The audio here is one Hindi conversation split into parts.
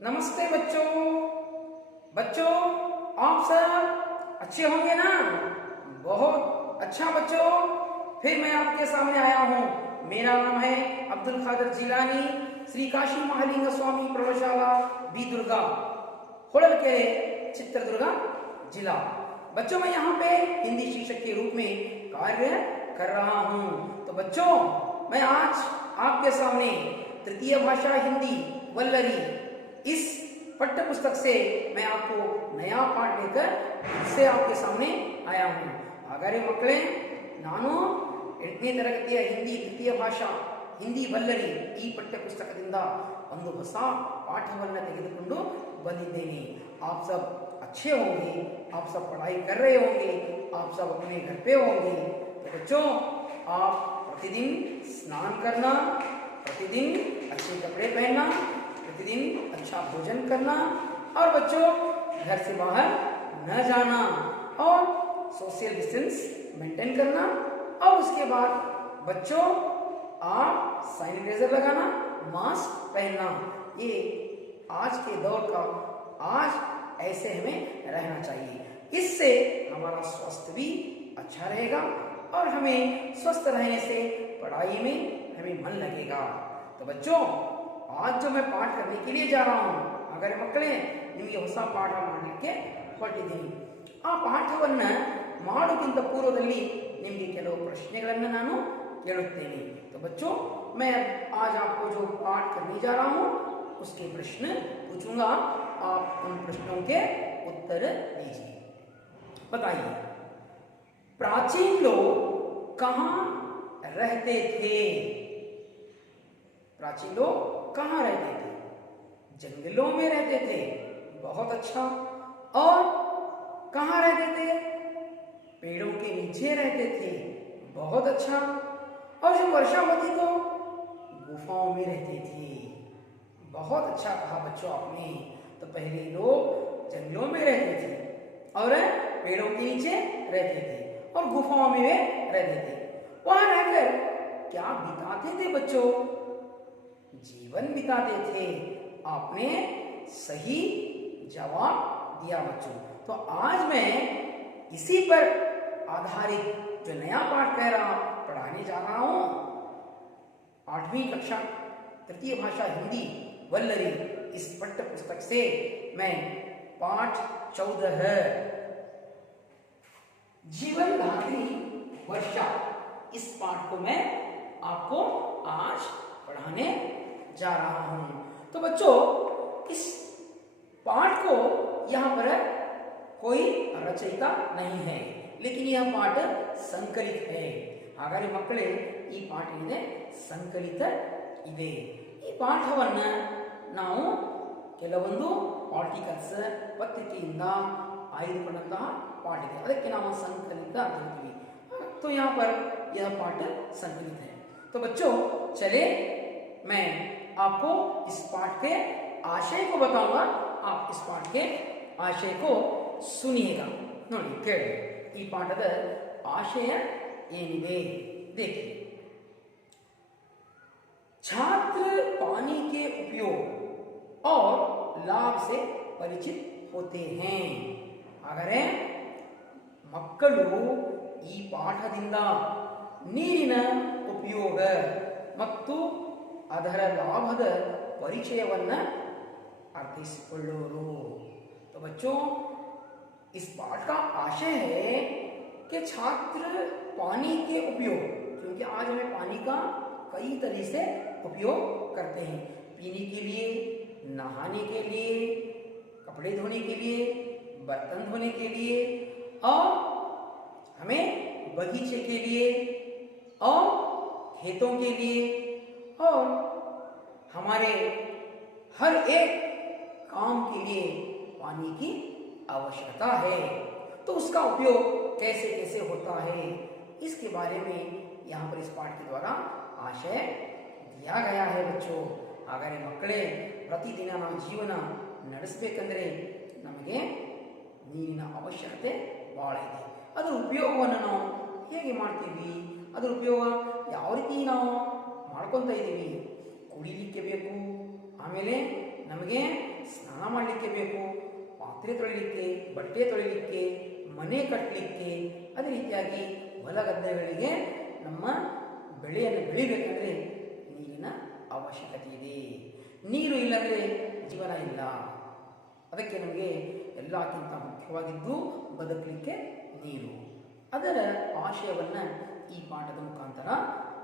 नमस्ते बच्चों। बच्चों आप सब अच्छे होंगे ना? बहुत अच्छा बच्चों। फिर मैं आपके सामने आया हूँ। मेरा नाम है अब्दुल कादिर जिलानी, श्री काशी महालिंग स्वामी प्रौढ़शाला बी दुर्गा, होड़लकेरे, चित्रदुर्गा जिला। बच्चों मैं यहाँ पे हिंदी शिक्षक के रूप में कार्य कर रहा हूँ। तो बच्चों मैं आज आपके सामने तृतीय भाषा हिंदी वल्लरी इस पाठ्य पुस्तक से मैं आपको नया पाठ लेकर से आपके सामने आया हूँ। ಹಾಗಾದರೆ ಮಕ್ಕಳೇ, ನಾನು 8ನೇ ತರಗತಿಯ ಹಿಂದಿ ತೃತೀಯ ಭಾಷಾ ಹಿಂದಿ ವಲ್ಲರಿ ಈ ಪಠ್ಯ ಪುಸ್ತಕದಿಂದ ಒಂದು ಹೊಸ ಪಾಠವನ್ನು ತೆಗೆದುಕೊಂಡು ಬಂದಿದ್ದೇನೆ। आप सब अच्छे होंगे, आप सब पढ़ाई कर रहे होंगे, आप सब अपने घर पे होंगे। तो बच्चों आप प्रतिदिन स्नान करना, प्रतिदिन अच्छे कपड़े पहनना, प्रतिदिन अच्छा भोजन करना और बच्चों घर से बाहर न जाना और सोशल डिस्टेंस मेंटेन करना। और उसके बाद बच्चों आप सैनिटाइजर लगाना, मास्क पहनना। ये आज के दौर का आज ऐसे हमें रहना चाहिए। इससे हमारा स्वास्थ्य भी अच्छा रहेगा और हमें स्वस्थ रहने से पढ़ाई में हमें मन लगेगा। तो बच्चों आज जो मैं पाठ करने के लिए जा रहा हूँ, अगर ಮಕ್ಕಳೇ ನಿಮಗೆ ಹೊಸ ಪಾಠ ಮಾಡಲಿಕ್ಕೆ ಹೊರಟಿದ್ದೀನಿ। ಆ ಪಾಠವನ್ನ ಮಾಡೋಕ್ಕಿಂತ ಪೂರ್ವದಲ್ಲಿ ನಿಮಗೆ ಕೆಲವು ಪ್ರಶ್ನೆಗಳನ್ನು ನಾನು ಕೇಳುತ್ತೇನೆ। तो बच्चों मैं आज आपको जो पाठ करने जा रहा हूँ उसके प्रश्न पूछूंगा, आप उन प्रश्नों के उत्तर दीजिए। बताइए, प्राचीन लोग कहाँ रहते थे? प्राचीन लोग कहाँ रहते थे? जंगलों में रहते थे। बहुत अच्छा। और कहाँ रहते थे? पेड़ों के नीचे रहते थे। बहुत अच्छा। और जब वर्षा होती तो गुफाओं में रहते थे। बहुत अच्छा कहा बच्चों आपने। तो पहले लोग जंगलों में रहते थे और पेड़ों के नीचे रहते थे और गुफाओं में वे रहते थे। वहां रहकर क्या बिताते थे बच्चों? जीवन बिताते थे। आपने सही जवाब दिया बच्चों। तो आज मैं इसी पर आधारित जो नया पाठ पढ़ाने जा रहा हूं, 8वीं कक्षा तृतीय भाषा हिंदी वल्लरी इस पाठ्य पुस्तक से मैं पाठ 14 जीवन धात्री वर्षा, इस पाठ को मैं आपको आज पढ़ाने जा रहा हूं। तो बच्चों इस पाठ को यहां पर कोई रचयिता नहीं है, लेकिन यह पाठ संकलित है। ಹಾಗಾದರೆ ಮಕ್ಕಳೇ ಈ ಪಾಠ ಇದೆ ಸಂಕಲಿತ ಇದೆ। ಈ ಪಾಠವನ್ನು ನಾವು ಕೆಲವೊಂದು ಆರ್ಟಿಕಲ್ಸ್ ಪತ್ರಿಕೆಯಿಂದ ಆಯ್ದುಕೊಂಡಂತಹ ಪಾಠ ಇದೆ, ಅದಕ್ಕೆ ನಾವು ಸಂಕಲಿತ ಅಂತ ಹೇಳ್ತೀವಿ। तो यहाँ पर यह पाठ संकलित है। तो बच्चों चले मैं आपको इस पाठ के आशय को बताऊंगा, आप इस पाठ के आशय को सुनिएगा। ನೋಡಿ ಕೇಳಿ, ಈ ಪಾಠದ ಆಶಯ ಏನಿದೆ देखिए। छात्र पानी के उपयोग और लाभ से परिचित होते हैं। ಹಾಗಾದರೆ ಮಕ್ಕಳು ಈ ಪಾಠದಿಂದ ನೀರಿನ ಉಪಯೋಗ ಮತ್ತು ಅದರ ಲಾಭದ ಪರಿಚಯವನ್ನು ಅರ್ಥೈಸಿಕೊಳ್ಳುವರು। तो बच्चों इस पाठ का आशय है कि छात्र पानी के उपयोग, क्योंकि आज हमें पानी का कई तरह से उपयोग करते हैं, पीने के लिए, नहाने के लिए, कपड़े धोने के लिए, बर्तन धोने के लिए और हमें बगीचे के लिए और खेतों के लिए और हमारे हर एक काम के लिए पानी की आवश्यकता है। तो उसका उपयोग कैसे कैसे होता है, इसके बारे में यहाँ पर इस पाठ के द्वारा आशय दिया गया है बच्चों। ಹಾಗಾದರೆ ಮಕ್ಕಳೇ, ಪ್ರತಿದಿನ ನಾವು ಜೀವನ ನಡೆಸಬೇಕಂದ್ರೆ ನಮಗೆ ನೀರಿನ ಅವಶ್ಯಕತೆ ಭಾಳ ಇದೆ। ಅದರ ಉಪಯೋಗವನ್ನು ನಾವು ಹೇಗೆ ಮಾಡ್ತೀವಿ, ಅದರ ಉಪಯೋಗ ಯಾವ ರೀತಿ ನಾವು ಮಾಡ್ಕೊತಾ ಇದ್ದೀವಿ? ಕುಡಿಲಿಕ್ಕೆ ಬೇಕು, ಆಮೇಲೆ ನಮಗೆ ಸ್ನಾನ ಮಾಡಲಿಕ್ಕೆ ಬೇಕು, ಪಾತ್ರೆ ತೊಳಿಲಿಕ್ಕೆ, ಬಟ್ಟೆ ತೊಳಿಲಿಕ್ಕೆ, ಮನೆ ಕಟ್ಟಲಿಕ್ಕೆ, ಅದೇ ರೀತಿಯಾಗಿ ಹೊಲ ಗದ್ದೆಗಳಿಗೆ ನಮ್ಮ ಬೆಳೆಯನ್ನು ಬೆಳಿಬೇಕಂದ್ರೆ ನೀರಿನ ಅವಶ್ಯಕತೆ ಇದೆ. ನೀರು ಇಲ್ಲಂದರೆ ಜೀವನ ಇಲ್ಲ. ಅದಕ್ಕೆ ನಮಗೆ ಎಲ್ಲಕ್ಕಿಂತ ಮುಖ್ಯವಾಗಿದ್ದು ಬದುಕಲಿಕ್ಕೆ ನೀರು. ಅದರ ಆಶಯವನ್ನು ಈ ಪಾಠದ ಮುಖಾಂತರ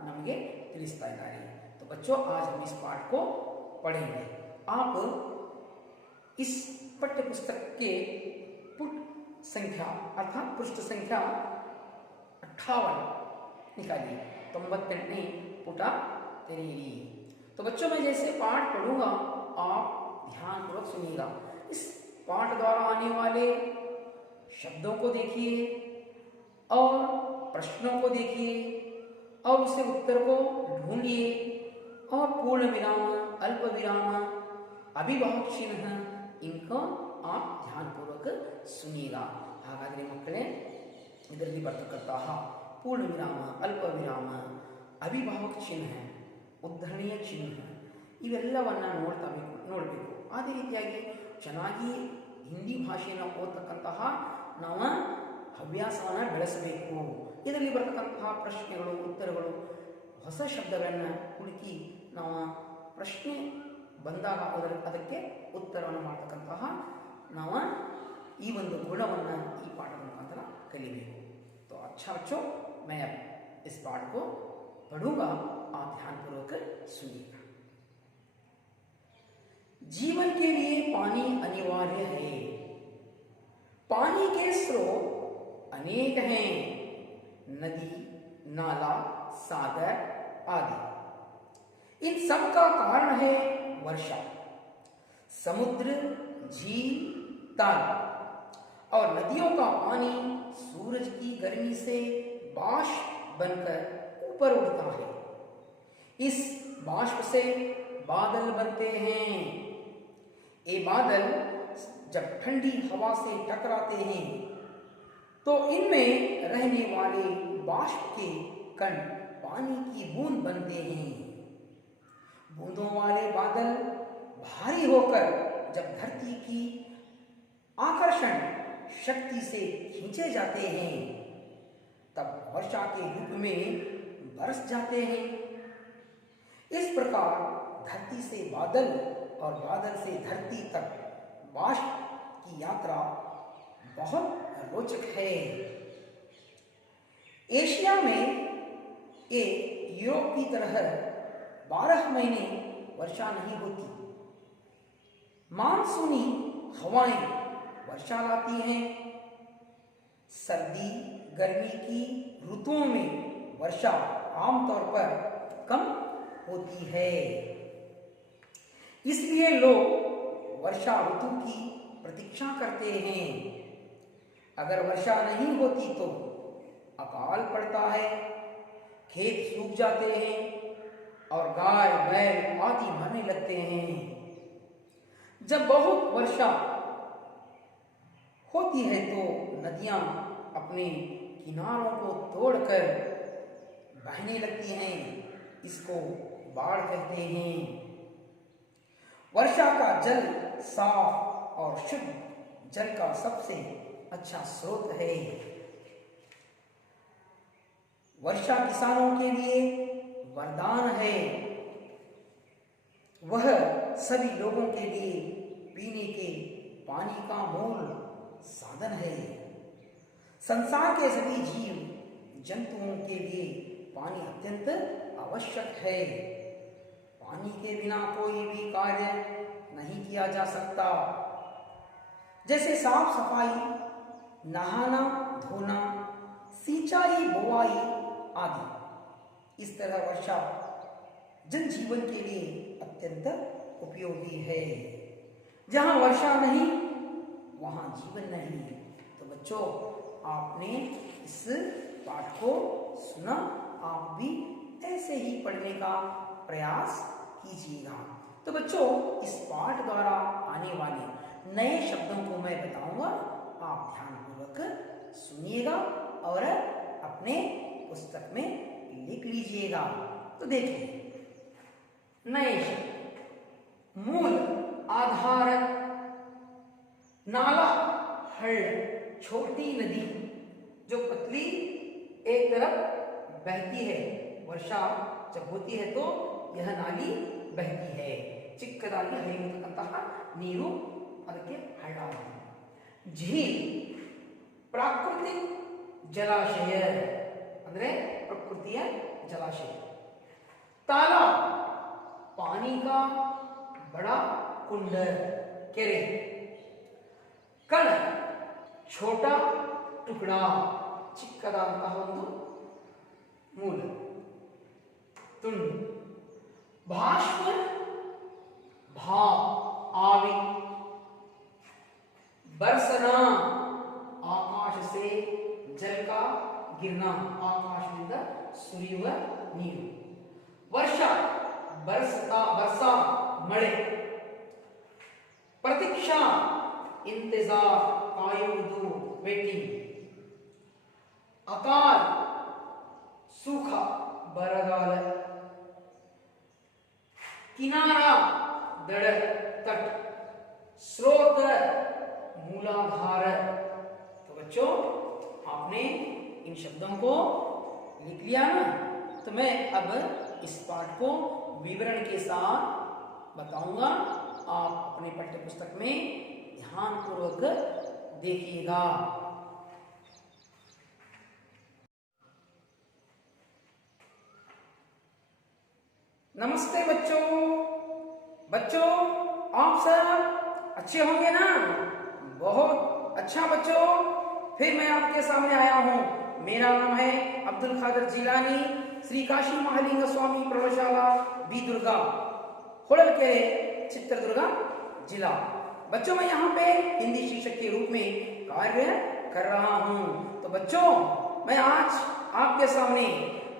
ನಮಗೆ ತಿಳಿಸ್ತಾ ಇದ್ದಾರೆ. तो बच्चों आज हम इस पाठ को पढ़ेंगे. आप इस पाठ्य पुस्तक के पुट संख्या अर्थात पृष्ठ संख्या 58 निकालिए. 98 पुट तेरी. तो बच्चों मैं जैसे पाठ पढ़ूंगा आप ध्यानपूर्वक सुनिएगा. इस पाठ द्वारा आने वाले शब्दों को देखिए और प्रश्नों को देखिए और उसे उत्तर को ढूंढिए और पूर्ण विराम, अल्प विराम, अभिभावक चिन्ह इनको आप ध्यानपूर्वक सुनिएगा. ಹಾಗಾದರೆ ಮಕ್ಕಳೇ, ಇದರಲ್ಲಿ ಬರ್ತಕ್ಕಂತಹ ಪೂರ್ಣ ವಿರಾಮ, ಅಲ್ಪ ವಿರಾಮ, ಅಭಿಭಾವಕ ಚಿಹ್ನೆ, ಉದ್ಧರಣೀಯ ಚಿಹ್ನೆ ಇವೆಲ್ಲವನ್ನು ನೋಡಬೇಕು. ಅದೇ ರೀತಿಯಾಗಿ ಚೆನ್ನಾಗಿ ಹಿಂದಿ ಭಾಷೆಯನ್ನು ಓದತಕ್ಕಂತಹ ನಾವು ಹವ್ಯಾಸವನ್ನು ಬೆಳೆಸಬೇಕು. ಇದರಲ್ಲಿ ಬರ್ತಕ್ಕಂತಹ ಪ್ರಶ್ನೆಗಳು, ಉತ್ತರಗಳು, ಹೊಸ ಶಬ್ದಗಳನ್ನು ಹುಡುಕಿ ನಾವು ಪ್ರಶ್ನೆ ಬಂದಾಗ ಅದಕ್ಕೆ ಉತ್ತರವನ್ನು ಮಾಡ್ತಕ್ಕಂತಹ ನಾವು ಈ ಒಂದು ಗುಣವನ್ನು ಈ ಪಾಠದ ಮುಖಾಂತರ ಕಲಿಬೇಕು. तो अच्छा बच्चों, मैं अब इस पाठ को पढ़ूंगा, आप ध्यानपूर्वक सुनिएगा. जीवन के लिए पानी अनिवार्य है. पानी के स्रोत अनेक हैं, नदी, नाला, सागर आदि. इन सब का कारण है वर्षा. समुद्र, झील, तालाब और नदियों का पानी सूरज की गर्मी से बाष्प बनकर ऊपर उड़ता है. इस बाष्प से बादल बनते हैं. ये बादल जब ठंडी हवा से टकराते हैं तो इनमें रहने वाले बाष्प के कण पानी की बूंद बनते हैं. बूंदों वाले बादल भारी होकर जब धरती की आकर्षण शक्ति से खींचे जाते हैं तब वर्षा के रूप में बरस जाते हैं. इस प्रकार धरती से बादल और बादल से धरती तक बाष्प की यात्रा बहुत रोचक है. एशिया में एक यूरोप की तरह 12 महीने वर्षा नहीं होती. मानसूनी हवाएं वर्षा लाती हैं. सर्दी गर्मी की ऋतुओं में वर्षा आमतौर पर कम होती है. इसलिए लोग वर्षा ऋतु की प्रतीक्षा करते हैं. अगर वर्षा नहीं होती तो अकाल पड़ता है, खेत सूख जाते हैं और गाय बैल आदि मरने लगते हैं. जब बहुत वर्षा होती है तो नदियां अपने किनारों को तोड़कर बहने लगती हैं. इसको बाढ़ कहते हैं. वर्षा का जल साफ और शुद्ध जल का सबसे अच्छा स्रोत है. वर्षा किसानों के लिए वरदान है. वह सभी लोगों के लिए पीने के पानी का मूल साधन है. संसार के सभी जीव जंतुओं के लिए पानी अत्यंत आवश्यक है. पानी के बिना कोई भी कार्य नहीं किया जा सकता. जैसे साफ सफाई, नहाना धोना, सिंचाई बुआई आदि. इस तरह वर्षा जनजीवन के लिए अत्यंत उपयोगी है. जहां वर्षा नहीं वहां जीवन नहीं. तो बच्चों, आपने इस पाठ को सुना, आप भी ऐसे ही पढ़ने का प्रयास कीजिएगा. तो बच्चों, इस पाठ द्वारा आने वाले नए शब्दों को मैं बताऊंगा, आप ध्यानपूर्वक सुनिएगा और अपने पुस्तक में लिख लीजिएगा. तो देखिए, नए शब्द: मूल, आधार, नाला, हल, छोटी नदी जो पतली एक तरफ बहती है। वर्षा जब होती है तो यह नाली बहती है। ಚಿಕ್ಕದಾಗಿ ಹರಿಯುವಂತಹ ನೀರು ಅದಕ್ಕೆ ಹಳ್ಳ. झील प्राकृतिक जलाशय ಅಂದ್ರೆ प्रकृतिಯ जलाशय. तालाब पानी का बड़ा कुंड, केरे. कण छोटा टुकड़ा, ಚಿಕ್ಕದಾದಂತಹ ಒಂದು ಮೂಲ ತುಂಡು. भाष्प भाप, आवी. बरसना आकाश से जल का गिरना, आकाशದಿಂದ ಸುರಿಯುವ ನೀರು. वर्षा वर्षा मಳೆ. प्रतीक्षा इंतजार, कायुವುದು, वेटिंग. अकाल सूखा, बरगाल. किनारा दड़, तट. स्रोत मूलाधार. तो बच्चों आपने इन शब्दों को लिख लिया ना, तो मैं अब इस पाठ को विवरण के साथ बताऊंगा. आप अपने पाठ्य पुस्तक में ध्यान पूर्वक देखिएगा. नमस्ते बच्चों. बच्चों आप सब अच्छे होंगे ना? बहुत अच्छा बच्चों. फिर मैं आपके सामने आया हूँ. मेरा नाम है अब्दुल खादर जिलानी, श्री काशी महालिंग स्वामी प्रौढ़शाला बी दुर्गा, होड़लकेरे, चित्रदुर्गा जिला. बच्चों मैं यहाँ पे हिंदी शिक्षक के रूप में कार्य कर रहा हूँ. तो बच्चों मैं आज आपके सामने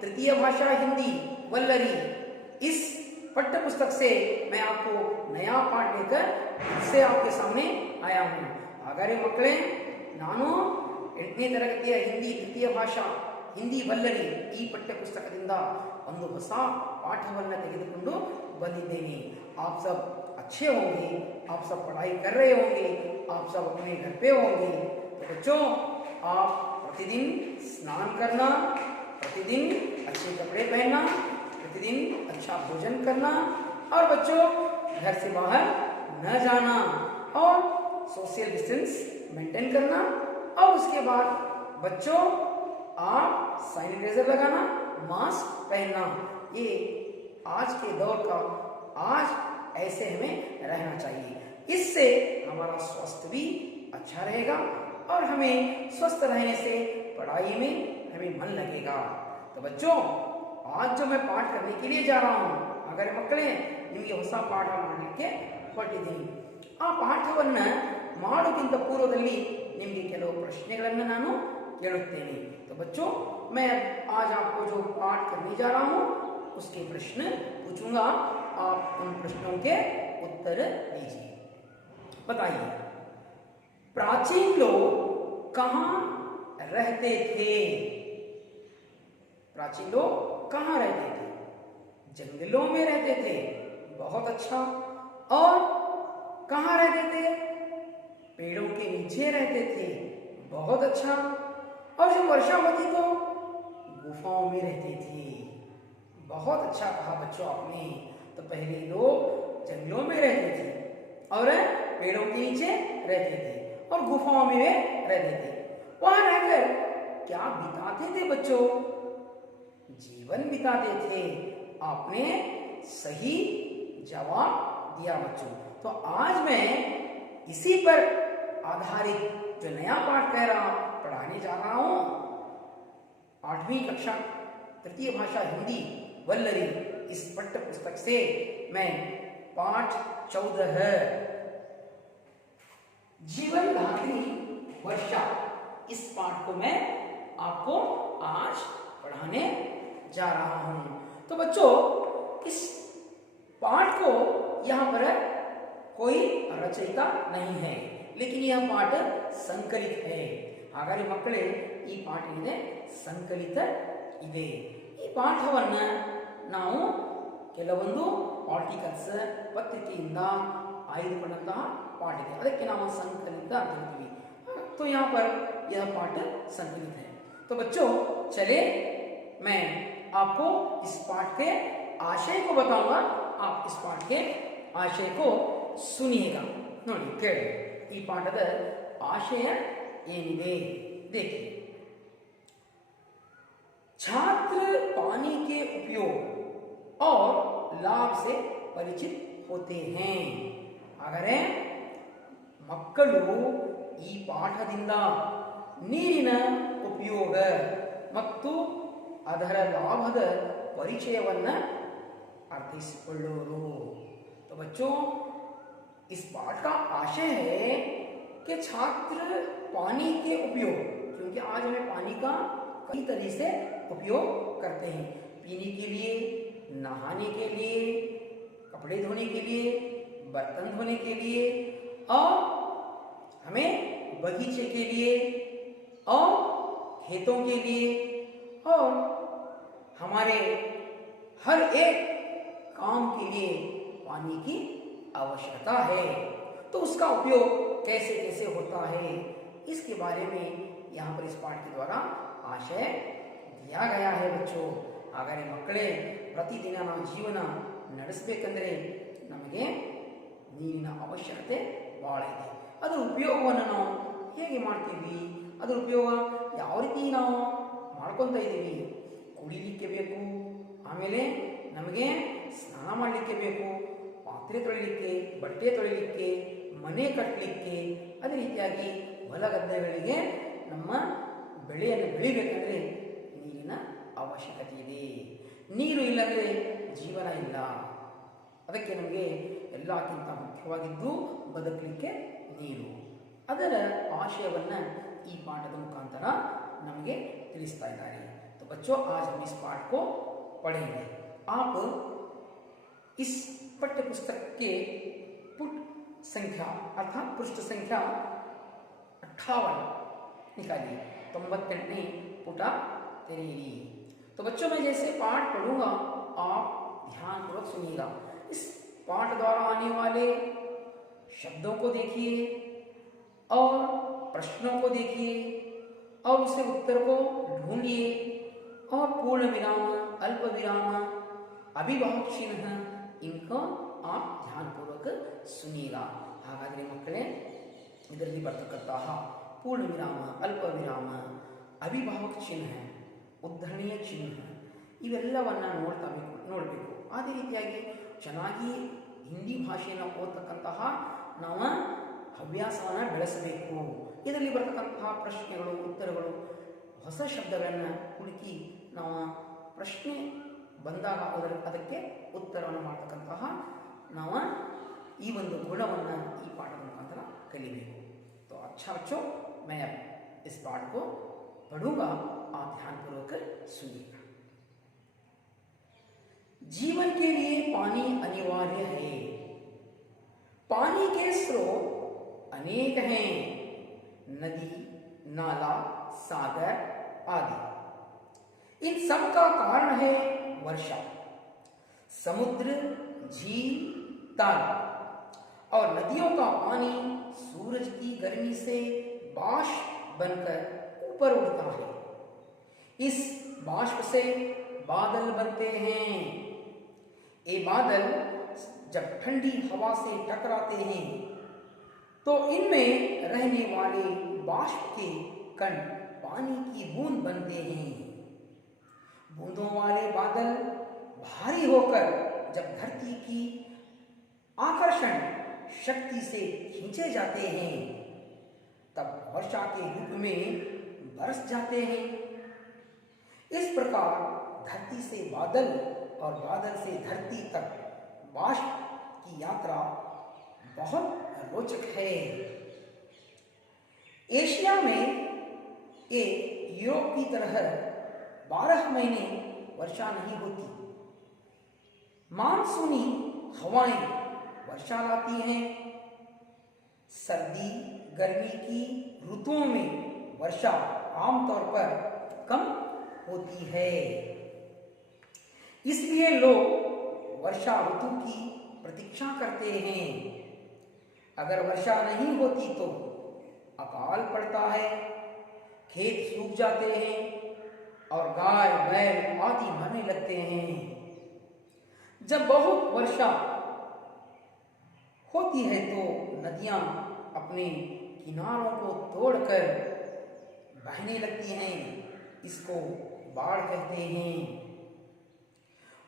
तृतीय भाषा हिंदी वल्लरी इस पाठ्य पुस्तक से मैं आपको नया पाठ लेकर से आपके सामने आया हूँ. ಹಾಗಾದರೆ ಮಕ್ಕಳೇ, ನಾನು 8ನೇ ತರಗತಿಯ ಹಿಂದಿ ತೃತೀಯ ಭಾಷಾ ಹಿಂದಿ ವಲ್ಲರಿ ಈ ಪಠ್ಯ ಪುಸ್ತಕದಿಂದ ಒಂದು ಹೊಸ ಪಾಠವನ್ನು ತೆಗೆದುಕೊಂಡು ಬಂದಿದ್ದೇನೆ. आप सब अच्छे होंगे, आप सब पढ़ाई कर रहे होंगे, आप सब अपने घर पे होंगे. तो बच्चों आप प्रतिदिन स्नान करना, प्रतिदिन अच्छे कपड़े पहनना, प्रतिदिन अच्छा भोजन करना, और बच्चों घर से बाहर न जाना, और सोशल डिस्टेंस मेंटेन करना. और उसके बाद बच्चों आप सैनिटाइजर लगाना, मास्क पहनना. ये आज के दौर का, आज ऐसे हमें रहना चाहिए. इससे हमारा स्वास्थ्य भी अच्छा रहेगा और हमें स्वस्थ रहने से पढ़ाई में हमें मन लगेगा. तो बच्चों आज जो मैं पाठ करने के लिए जा रहा हूँ, अगर मಕ್ಕಳೇ ನಿಮಗೆ ಹೊಸ ಪಾಠ ಮಾಡಲಿಕ್ಕೆ ಹೊರಟಿದ್ದೀನಿ. ಆ ಪಾಠವನ್ನು ಮಾಡೋಕ್ಕಿಂತ ಪೂರ್ವದಲ್ಲಿ ನಿಮಗೆ ಕೆಲವು ಪ್ರಶ್ನೆಗಳನ್ನು ನಾನು ಕೇಳುತ್ತೇನೆ. तो बच्चों मैं आज आपको जो पाठ करने जा रहा हूँ उसके प्रश्न पूछूंगा. आप उन प्रश्नों के उत्तर दीजिए. बताइए, प्राचीन लोग कहाँ रहते थे? प्राचीन लोग कहाँ रहते थे? जंगलों में रहते थे. बहुत अच्छा. और कहाँ रहते थे? पेड़ों के नीचे रहते थे. बहुत अच्छा. और जब वर्षा होती तो गुफाओं में रहते थे. बहुत अच्छा कहा बच्चों आपने. तो पहले लोग जंगलों में रहते थे और पेड़ों के नीचे रहते थे और गुफाओं में वे रहते थे. वहां रहकर क्या बिताते थे बच्चों? जीवन बिताते थे. आपने सही जवाब दिया बच्चों. तो आज मैं इसी पर आधारित जो नया पाठ पढ़ाने जा रहा हूं, 8वीं कक्षा तृतीय भाषा हिंदी वल्लरी इस पाठ्य पुस्तक से मैं पाठ 14 जीवन धात्री वर्षा, इस पाठ को मैं आपको आज पढ़ाने जा रहा हूं. तो बच्चों इस पाठ को यहाँ पर कोई रचयिता नहीं है, लेकिन यह पाठ संकलित है. ಹಾಗಾದರೆ ಮಕ್ಕಳೇ ಈ ಪಾಠ ಇದೆ ಸಂಕಲಿತ ಇದೆ. ಈ ಪಾಠವನ್ನು ನಾವು ಕೆಲವೊಂದು ಆರ್ಟಿಕಲ್ಸ್ ಪತ್ರಿಕೆಯಿಂದ ಆಯ್ದುಕೊಂಡಂತಹ ಪಾಠ ಇದೆ, ಅದಕ್ಕೆ ನಾವು ಸಂಕಲಿತ ಅಂತ ಹೇಳ್ತೀವಿ. तो यहाँ पर यह पाठ संकलित है. तो बच्चों चले मैं आपको इस पाठ के आशय को बताऊंगा, आप इस पाठ के आशय को सुनिएगा. ನೋಡಿ ಕೇಳಿ, ಈ ಪಾಠದ ಆಶಯ ಏನಿದೆ देखिए. छात्र पानी के उपयोग और लाभ से परिचित होते हैं. ಹಾಗಾದರೆ ಮಕ್ಕಳು ಈ ಪಾಠದಿಂದ ನೀರಿನ ಉಪಯೋಗ ಮತ್ತು ಅದರ ಲಾಭದ ಪರಿಚಯವನ್ನು ಅರ್ಥೈಸಿಕೊಳ್ಳುವರು. तो बच्चों इस पाठ का आशय है कि छात्र पानी के उपयोग, क्योंकि आज हमें पानी का कई तरह से उपयोग करते हैं, पीने के लिए, नहाने के लिए, कपड़े धोने के लिए, बर्तन धोने के लिए, और हमें बगीचे के लिए और खेतों के लिए और हमारे हर एक काम के लिए पानी की आवश्यकता है. तो उसका उपयोग कैसे कैसे होता है, इसके बारे में यहाँ पर इस पाठ के द्वारा आशय दिया गया है. बच्चों ಹಾಗಾದರೆ ಮಕ್ಕಳೇ, ಪ್ರತಿದಿನ ನಾವು ಜೀವನ ನಡೆಸಬೇಕಂದ್ರೆ ನಮಗೆ ನೀರಿನ ಅವಶ್ಯಕತೆ ಭಾಳ ಇದೆ. ಅದರ ಉಪಯೋಗವನ್ನು ನಾವು ಹೇಗೆ ಮಾಡ್ತೀವಿ, ಅದರ ಉಪಯೋಗ ಯಾವ ರೀತಿ ನಾವು ಮಾಡ್ಕೊತಾ ಇದ್ದೀವಿ. ಕುಡಿಲಿಕ್ಕೆ ಬೇಕು, ಆಮೇಲೆ ನಮಗೆ ಸ್ನಾನ ಮಾಡಲಿಕ್ಕೆ ಬೇಕು, ಪಾತ್ರೆ ತೊಳಿಲಿಕ್ಕೆ, ಬಟ್ಟೆ ತೊಳಿಲಿಕ್ಕೆ, ಮನೆ ಕಟ್ಟಲಿಕ್ಕೆ, ಅದೇ ರೀತಿಯಾಗಿ ಹೊಲ ಗದ್ದೆಗಳಿಗೆ ನಮ್ಮ ಬೆಳೆಯನ್ನು ಬೆಳಿಬೇಕಂದ್ರೆ ನೀರಿನ ಅವಶ್ಯಕತೆ ಇದೆ. ನೀರು ಇಲ್ಲಂದರೆ ಜೀವನ ಇಲ್ಲ. ಅದಕ್ಕೆ ನಮಗೆ ಎಲ್ಲಕ್ಕಿಂತ ಮುಖ್ಯವಾಗಿದ್ದು ಬದುಕಲಿಕ್ಕೆ ನೀರು. ಅದರ ಆಶಯವನ್ನು ಈ ಪಾಠದ ಮುಖಾಂತರ ನಮಗೆ ತಿಳಿಸ್ತಾ ಇದ್ದಾರೆ. तो बच्चों आज हम इस पाठ को पढ़ेंगे. आप इस पाठ्य पुस्तक के पुट संख्या अर्थात पृष्ठ संख्या 58 निकालिए. 98ನೇ ಪುಟ तेरी. तो बच्चों मैं जैसे पाठ पढ़ूंगा आप ध्यानपूर्वक सुनिएगा. इस पाठ द्वारा आने वाले शब्दों को देखिए और प्रश्नों को देखिए और उसे उत्तर को ढूंढिए और पूर्ण विराम, अल्प विराम, अभिभावक चिन्ह इनको आप ध्यानपूर्वक सुनिएगा. ಹಾಗಾದರೆ ಮಕ್ಕಳೇ, ಇದರಲ್ಲಿ ಬರ್ತಕ್ಕಂತಹ ಪೂರ್ಣ ವಿರಾಮ, ಅಲ್ಪ ವಿರಾಮ, ಅಭಿಭಾವಕ ಚಿಹ್ನೆ, ಉದ್ಧರಣೀಯ ಚಿಹ್ನೆ ಇವೆಲ್ಲವನ್ನು ನೋಡಬೇಕು. ಅದೇ ರೀತಿಯಾಗಿ ಚೆನ್ನಾಗಿ ಹಿಂದಿ ಭಾಷೆಯನ್ನು ಓದ್ತಕ್ಕಂತಹ ನಾವು ಹವ್ಯಾಸವನ್ನು ಬೆಳೆಸಬೇಕು. ಇದರಲ್ಲಿ ಬರ್ತಕ್ಕಂತಹ ಪ್ರಶ್ನೆಗಳು, ಉತ್ತರಗಳು, ಹೊಸ ಶಬ್ದಗಳನ್ನು ಹುಡುಕಿ ನಾವು ಪ್ರಶ್ನೆ ಬಂದಾಗ ಅದಕ್ಕೆ ಉತ್ತರವನ್ನು ಮಾಡ್ತಕ್ಕಂತಹ ನಾವು ಈ ಒಂದು ಗುಣವನ್ನು ಈ ಪಾಠದ ಮುಖಾಂತರ ಕಲಿಬೇಕು. तो अच्छा बच्चों, मैं अब इस पाठ को पढ़ूंगा, आप ध्यानपूर्वक सुनिएगा. जीवन के लिए पानी अनिवार्य है. पानी के स्रोत अनेक हैं, नदी, नाला, सागर आदि. इन सब का कारण है वर्षा. समुद्र, झील, तालाब और नदियों का पानी सूरज की गर्मी से बाष्प बनकर ऊपर उड़ता है. इस बाष्प से बादल बनते हैं. ये बादल जब ठंडी हवा से टकराते हैं तो इनमें रहने वाले बाष्प के कण पानी की बूंद बनते हैं. बूंदों वाले बादल भारी होकर जब धरती की आकर्षण शक्ति से खींचे जाते हैं तब वर्षा के रूप में बरस जाते हैं. इस प्रकार धरती से बादल और बादल से धरती तक बाष्प की यात्रा बहुत रोचक है. एशिया में एक यूरोप की तरह 12 महीने वर्षा नहीं होती. मानसूनी हवाएं वर्षा लाती हैं. सर्दी गर्मी की ऋतुओं में वर्षा आमतौर पर कम होती है. इसलिए लोग वर्षा ऋतु की प्रतीक्षा करते हैं. अगर वर्षा नहीं होती तो अकाल पड़ता है, खेत सूख जाते हैं और गाय बैल आदि मरने लगते हैं। जब बहुत वर्षा होती है तो नदियां अपने किनारों को तोड़कर बहने लगती हैं, इसको बाढ़ कहते हैं।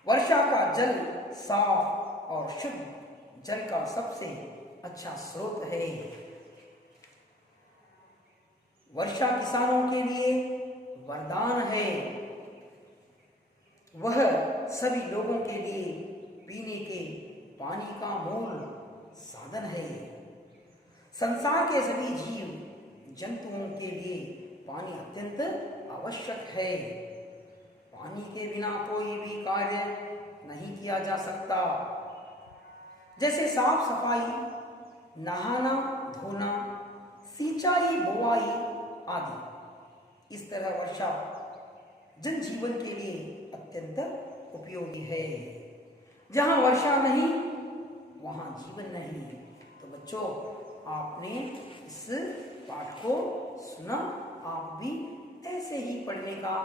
वर्षा का जल साफ और शुद्ध जल का सबसे अच्छा स्रोत है। वर्षा किसानों के लिए वरदान है, वह सभी लोगों के लिए पीने के पानी का मूल साधन है। संसार के सभी जीव जंतुओं के लिए पानी अत्यंत आवश्यक है। पानी के बिना कोई भी कार्य नहीं किया जा सकता, जैसे साफ सफाई, नहाना धोना, सिंचाई बुआई आदि। इस तरह वर्षा जन जीवन के लिए अत्यंत उपयोगी है। जहां वर्षा नहीं वहां जीवन नहीं। तो बच्चों, आपने इस पाठ को सुना, आप भी ऐसे ही पढ़ने का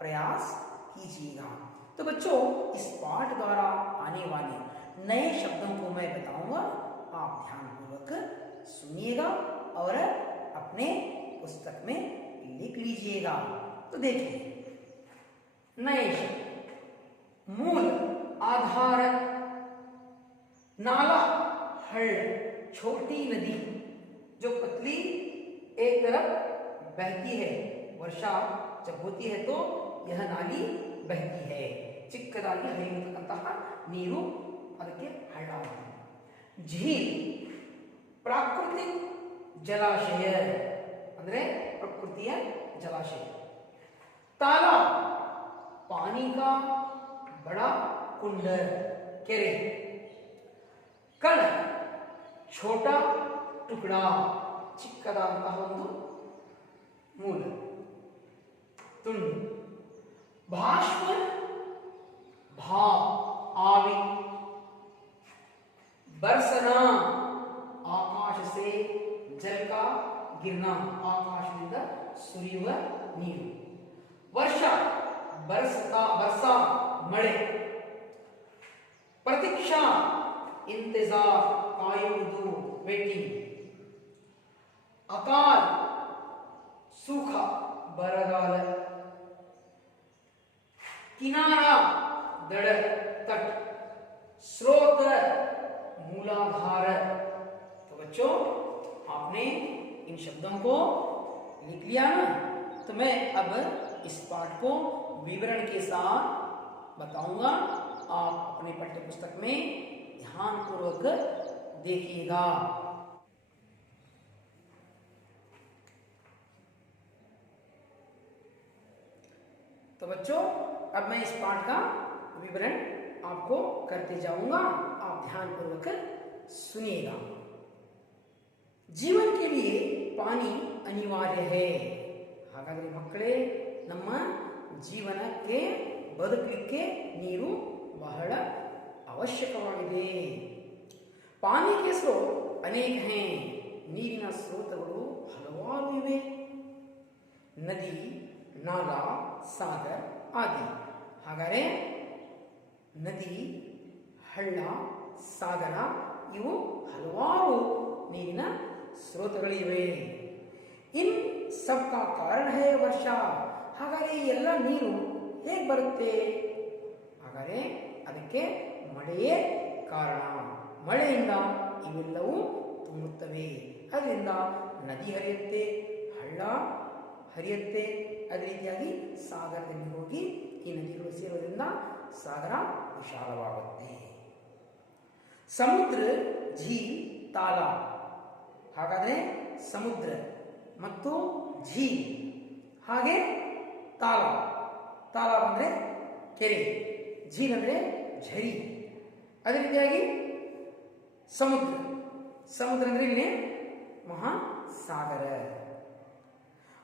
प्रयास कीजिएगा। तो बच्चों, इस पाठ द्वारा आने वाले नए शब्दों को मैं बताऊंगा, आप ध्यानपूर्वक सुनिएगा और अपने पुस्तक में लिख लीजिएगा। तो देखिए, नए शब्द। मूल, आधार, नाला, हल, छोटी नदी जो पतली एक तरफ बहती है। वर्षा जब होती है तो यह नाली बहती है। चिಕ್ಕದಾಗಿ ಹರಿಯುವಂತಹ ನೀರು ಅದಕ್ಕೆ ಹಳ್ಳ ಆಗುತ್ತೆ। झील, प्राकृतिक जलाशय ಅಂದ್ರೆ प्रकृतिಯ जलाशय। तालाब, पानी का बड़ा कुंड, केरे। कण, छोटा टुकड़ा, ಚಿಕ್ಕದಾದಂತಹ ಒಂದು ಮೂಲ, ತುಂಡು। भाष्प, भाप, आवी। बरसना, आकाश से जल का गिरना, आकाशದಿಂದ ಸುರಿಯುವ ನೀರು। वर्षा, वर्षा मಳೆ। प्रतीक्षा, इंतजार, कायुವುದು, वेटिंग। अकाल, सूखा, बरगाल। किनारा, दड़, तट। स्रोत, मूलाधार। तो बच्चों, आपने इन शब्दों को लिख लिया ना? तो मैं अब इस पाठ को विवरण के साथ बताऊंगा, आप अपने पाठ्य पुस्तक में ध्यानपूर्वक देखिएगा। तो बच्चों, अब मैं इस पाठ का विवरण आपको करते जाऊंगा, आप ध्यानपूर्वक सुनिएगा। जीवन के लिए पानी अनिवार्य है। ಹಾಗಾದರೆ ಮಕ್ಕಳೇ, ನಮ್ಮ ಜೀವನಕ್ಕೆ ಬದುಕಲಿಕ್ಕೆ ನೀರು ಬಹಳ ಅವಶ್ಯಕವಾಗಿದೆ। पानी के स्रोत अनेक हैं। ನೀರಿನ ಸ್ರೋತಗಳು ಹಲವಾರು ಇವೆ। ನದಿ, ನಾಲಾ, ಸಾಗರ್ ಆದಿ। ಹಾಗಾದರೆ ನದಿ, ಹಳ್ಳ, ಸಾಗರ ಇವು ಹಲವಾರು ನೀರಿನ ಸ್ರೋತಗಳಿವೆ। इन सबका कारण है वर्षा। ಹಾಗಾದರೆ ಈ ಎಲ್ಲ ನೀರು ಹೇಗೆ ಬರುತ್ತೆ? ಹಾಗಾದರೆ ಅದಕ್ಕೆ ಮಳೆಯೇ ಕಾರಣ। ಮಳೆಯಿಂದ ಇವೆಲ್ಲವೂ ತುಂಬುತ್ತವೆ। ಅದರಿಂದ ನದಿ ಹರಿಯುತ್ತೆ, ಹಳ್ಳ ಹರಿಯುತ್ತೆ, ಅದೇ ರೀತಿಯಾಗಿ ಸಾಗರದಲ್ಲಿ ಹೋಗಿ ಈ ನದಿಗಳು ಸೇರೋದ್ರಿಂದ ಸಾಗರ ವಿಶಾಲವಾಗುತ್ತೆ। ಸಮುದ್ರ, झील, तालाब। ಹಾಗಾದರೆ ಸಮುದ್ರ ಮತ್ತು झील ಹಾಗೆ ತಾಲಾಬ್। ತಾಲಾಬ್ ಅಂದರೆ ಕೆರೆ, झील ಅಂದರೆ ಝರಿ, ಅದೇ ರೀತಿಯಾಗಿ ಸಮುದ್ರ, ಸಮುದ್ರ ಅಂದರೆ ಇಲ್ಲಿ महासागर।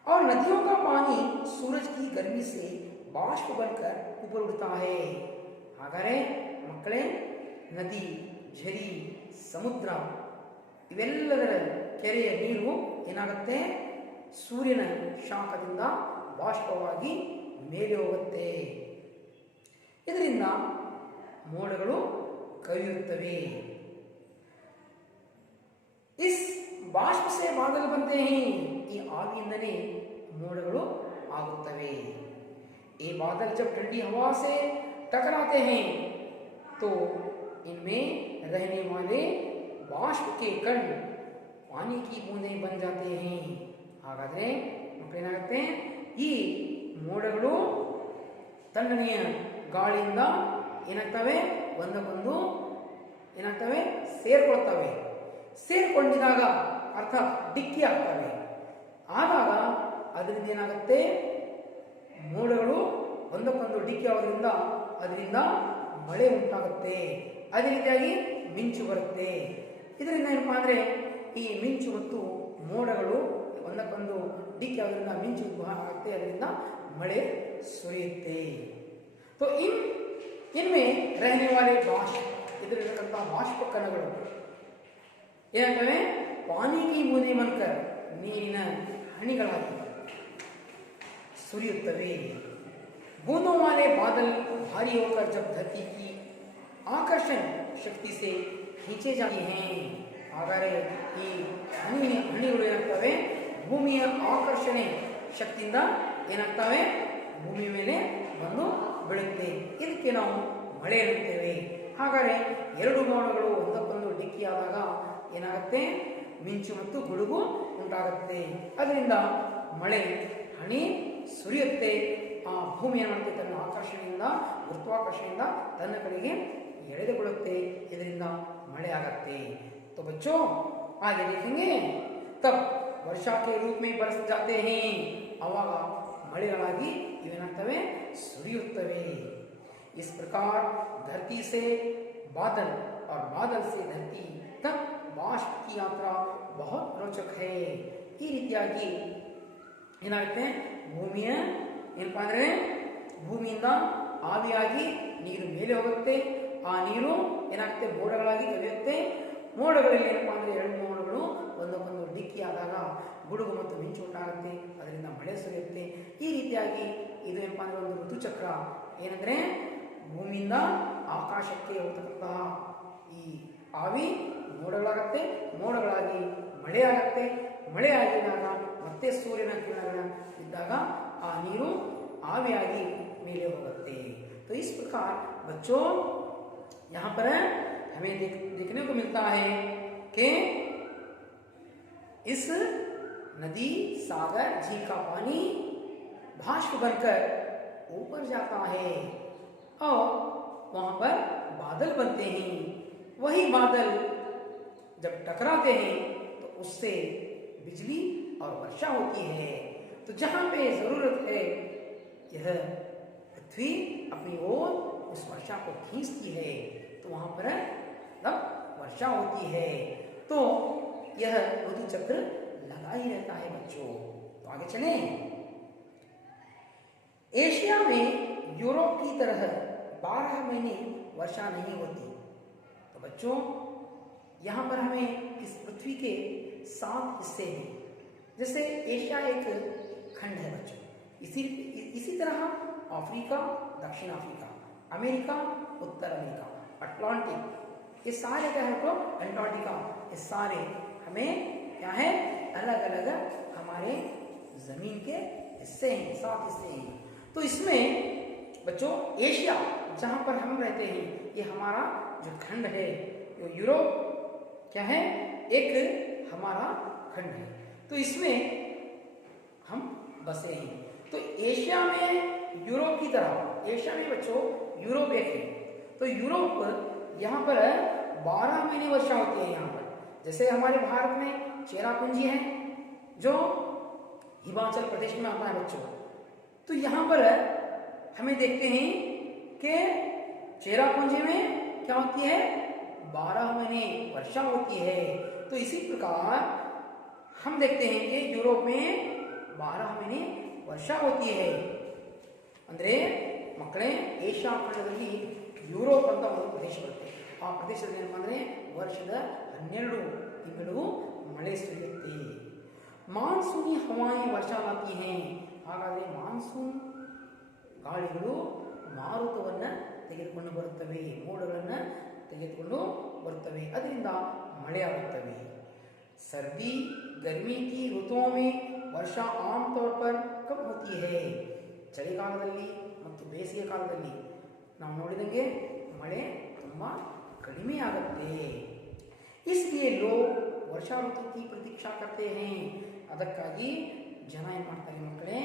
और नदियों का पानी सूरज की गर्मी से बाष्प बनकर ऊपर उड़ता है। ಹಾಗಾದರೆ ಮಕ್ಕಳೇ, ನದಿ, ಝರಿ, ಸಮುದ್ರ ಇವೆಲ್ಲದರ ಕೆರೆಯ ನೀರು ಏನಾಗುತ್ತೆ, ಸೂರ್ಯನ ಶಾಖದಿಂದ ಬಾಷ್ಪವಾಗಿ ಮೇಲೆ ಹೋಗುತ್ತೆ. ಇದರಿಂದ ಮೋಡಗಳು ಕವಿಯುತ್ತವೆ. इस बाष्प से बादल बनते हैं. ಈ ಆವಿಯಿಂದಲೇ ಮೋಡಗಳು ಆಗುತ್ತವೆ. ये बादल जब ठंडी हवा से टकराते हैं तो इनमें रहने वाले बाष्प के कण पानी की बूंदें बन जाते हैं. ಹಾಗಾದ್ರೆ ಮಕ್ಕಳೇನಾಗುತ್ತೆ, ಈ ಮೋಡಗಳು ತಣ್ಣನೆಯ ಗಾಳಿಯಿಂದ ಏನಾಗ್ತವೆ, ಒಂದಕ್ಕೊಂದು ಏನಾಗ್ತವೆ, ಸೇರ್ಕೊಳ್ತವೆ. ಸೇರ್ಕೊಂಡಿದಾಗ ಅರ್ಥಾತ್ ಡಿಕ್ಕಿ ಆಗ್ತವೆ. ಆದಾಗ ಅದರಿಂದ ಏನಾಗುತ್ತೆ, ಮೋಡಗಳು ಒಂದಕ್ಕೊಂದು ಡಿಕ್ಕಿ ಆಗೋದ್ರಿಂದ ಅದರಿಂದ ಮಳೆ ಉಂಟಾಗುತ್ತೆ. ಅದೇ ರೀತಿಯಾಗಿ ಮಿಂಚು ಬರುತ್ತೆ. ಇದರಿಂದ ಏನಪ್ಪ ಅಂದರೆ ಈ ಮಿಂಚು ಮತ್ತು ಮೋಡಗಳು ಒಂದಕ್ಕೊಂದು ಡಿಕ್ಕಿ ಆಗೋದ್ರಿಂದ ಮಿಂಚು ಆಗುತ್ತೆ, ಅದರಿಂದ ಮಳೆ ಸುರಿಯುತ್ತೆ. तो इनमें रहने वाले बाष्प, ಇದರಲ್ಲಿರತಕ್ಕಂಥ ಬಾಷ್ಪ ಕಣಗಳು ಏನಾಗ್ತವೆ, ಪಾನಿ ಕಿ ಬೂಂದೆ ಬನ್ಕರ್, ನೀರಿನ ಹನಿಗಳಾಗಿ ಸುರಿಯುತ್ತವೆ. बूंदों वाले बादल भारी होकर जब धरती की आकर्षण शक्ति से खींचे जाते हैं. ಹಾಗಾದರೆ ಈ ಹನಿಗಳು ಏನಾಗ್ತವೆ, ಭೂಮಿಯ ಆಕರ್ಷಣೆ ಶಕ್ತಿಯಿಂದ ಏನಾಗ್ತವೆ, ಭೂಮಿ ಮೇಲೆ ಬಂದು ಬೀಳುತ್ತೆ. ಇದಕ್ಕೆ ನಾವು ಮಳೆ ಎನ್ನುತ್ತೇವೆ. ಹಾಗಾದರೆ ಎರಡು ಮೋಡಗಳು ಒಂದಕ್ಕೊಂದು ಡಿಕ್ಕಿಯಾದಾಗ ಏನಾಗುತ್ತೆ, ಮಿಂಚು ಮತ್ತು ಗುಡುಗು ಉಂಟಾಗುತ್ತೆ. ಅದರಿಂದ ಮಳೆ ಹನಿ ಸುರಿಯುತ್ತೆ. ಆ ಭೂಮಿ ಏನಾಗುತ್ತೆ, ತನ್ನ ಆಕರ್ಷಣೆಯಿಂದ, ಗುರುತ್ವಾಕರ್ಷಣೆಯಿಂದ ತನ್ನ ಕಡೆಗೆ ಎಳೆದುಕೊಳ್ಳುತ್ತೆ. ಇದರಿಂದ ಮಳೆ ಆಗತ್ತೆ. तो बच्चों आगे देखेंगे तब वर्षा के रूप में बरस जाते हैं. ಅವಾಗ ಮಳೆಗಳಾಗಿ ಇವೇನಾಗ್ತವೆ, ಸುರಿಯುತ್ತವೆ. इस प्रकार धरती से बादल और बादल से धरती तक बाष्प की यात्रा बहुत रोचक है. ಈ ರೀತಿಯಾಗಿ ಏನಾಗುತ್ತೆ, ಭೂಮಿಯ ಏನಪ್ಪ ಅಂದರೆ ಭೂಮಿಯಿಂದ ಆವಿಯಾಗಿ ನೀರು ಮೇಲೆ ಹೋಗುತ್ತೆ. ಆ ನೀರು ಏನಾಗುತ್ತೆ, ಮೋಡಗಳಾಗಿ ಕವಿಯುತ್ತೆ. ಮೋಡಗಳಲ್ಲಿ ಏನಪ್ಪ ಅಂದರೆ ಎರಡು ಮೋಡಗಳು ಒಂದಕ್ಕೊಂದು ಡಿಕ್ಕಿ ಆದಾಗ ಗುಡುಗು ಮತ್ತು ಮಿಂಚು ಉಂಟಾಗುತ್ತೆ. ಅದರಿಂದ ಮಳೆ ಸುರಿಯುತ್ತೆ. ಈ ರೀತಿಯಾಗಿ ಇದು ಏನಪ್ಪ ಅಂದರೆ ಒಂದು ಋತುಚಕ್ರ. ಏನಂದರೆ ಭೂಮಿಯಿಂದ ಆಕಾಶಕ್ಕೆ ಹೋಗ್ತಕ್ಕಂತಹ ಈ ಆವಿ ಮೋಡಗಳಾಗತ್ತೆ, ಮೋಡಗಳಾಗಿ ಮಳೆ ಆಗತ್ತೆ. ಮಳೆ ಆಗಿದಾಗ ಮತ್ತೆ ಸೂರ್ಯನ ಕಿರಣಗಳ ಇದ್ದಾಗ ಆ ನೀರು ಆವಿಯಾಗಿ ಮೇಲೆ ಹೋಗುತ್ತೆ. तो इस प्रकार बच्चों यहाँ पर हमें देखने को मिलता है कि इस नदी, सागर, झील का पानी बाष्प बनकर ऊपर जाता है और वहां पर बादल बनते हैं. वही बादल जब टकराते हैं तो उससे बिजली और वर्षा होती है. तो जहां पे जरूरत है यह पृथ्वी अपनी ओर उस वर्षा को खींचती है, तो वहां पर तब वर्षा होती है. तो यह ऋतु चक्र लगा ही रहता है बच्चों. तो आगे चलें. एशिया में यूरोप की तरह 12 महीने वर्षा नहीं होती. तो बच्चों यहाँ पर हमें इस पृथ्वी के 7 हिस्से हैं. जैसे एशिया एक खंड है बच्चों, इसी तरह अफ्रीका, दक्षिण अफ्रीका, अमेरिका, उत्तर अमेरिका, अटलांटिक, ये सारे क्या है, तो अंटार्कटिका, ये सारे हमें क्या है, अलग अलग हमारे जमीन के हिस्से हैं, 7 हिस्से हैं. तो इसमें बच्चों एशिया जहां पर हम रहते हैं, ये हमारा जो खंड है, जो यूरोप क्या है, एक हमारा खंड है. तो इसमें हम बसे हैं. तो एशिया में यूरोप की तरह, एशिया में बच्चों यूरोप एक है. तो यूरोप यहाँ पर 12 महीने वर्षा होती है. यहाँ पर जैसे हमारे भारत में चेरापूंजी है जो हिमाचल प्रदेश में आता है बच्चों. तो यहाँ पर हमें देखते हैं कि चेरापूंजी में क्या होती है, 12 महीने वर्षा होती है. तो इसी प्रकार हम देखते हैं कि यूरोप में 12 महीने ವರ್ಷಾ ಹೋತಿ ಹೈ. ಅಂದರೆ ಮಕ್ಕಳೇ, ಏಷ್ಯಾ ಖಂಡದಲ್ಲಿ ಯುರೋಪ್ ಅಂತ ಒಂದು ಪ್ರದೇಶ ಬರುತ್ತೆ. ಆ ಪ್ರದೇಶದಲ್ಲಿ ಏನಪ್ಪ ಅಂದರೆ ವರ್ಷದ 12 ತಿಂಗಳು ಮಳೆ ಸುರಿಯುತ್ತೆ. ಮಾನ್ಸೂನಿ ಹವಾಯಿ ವರ್ಷ ಲಾತಿ ಹೇ. ಹಾಗಾದರೆ ಮಾನ್ಸೂನ್ ಗಾಳಿಗಳು ಮಾರುತವನ್ನು ತೆಗೆದುಕೊಂಡು ಬರುತ್ತವೆ, ಮೋಡಗಳನ್ನು ತೆಗೆದುಕೊಂಡು ಬರುತ್ತವೆ, ಅದರಿಂದ ಮಳೆಯಾಗುತ್ತವೆ. सर्दी गर्मी की ऋतुओं में वर्षा आमतौर पर कब होती है. ಚಳಿಗಾಲದಲ್ಲಿ ಮತ್ತು ಬೇಸಿಗೆ ಕಾಲದಲ್ಲಿ ನಾವು ನೋಡಿದಂಗೆ ಮಳೆ ತುಂಬ ಕಡಿಮೆ ಆಗುತ್ತೆ. इसलिए लोग वर्षा ऋतु की प्रतीक्षा करते हैं. ಅದಕ್ಕಾಗಿ ಜನ ಏನು ಮಾಡ್ತಾರೆ ಮಕ್ಕಳೇ,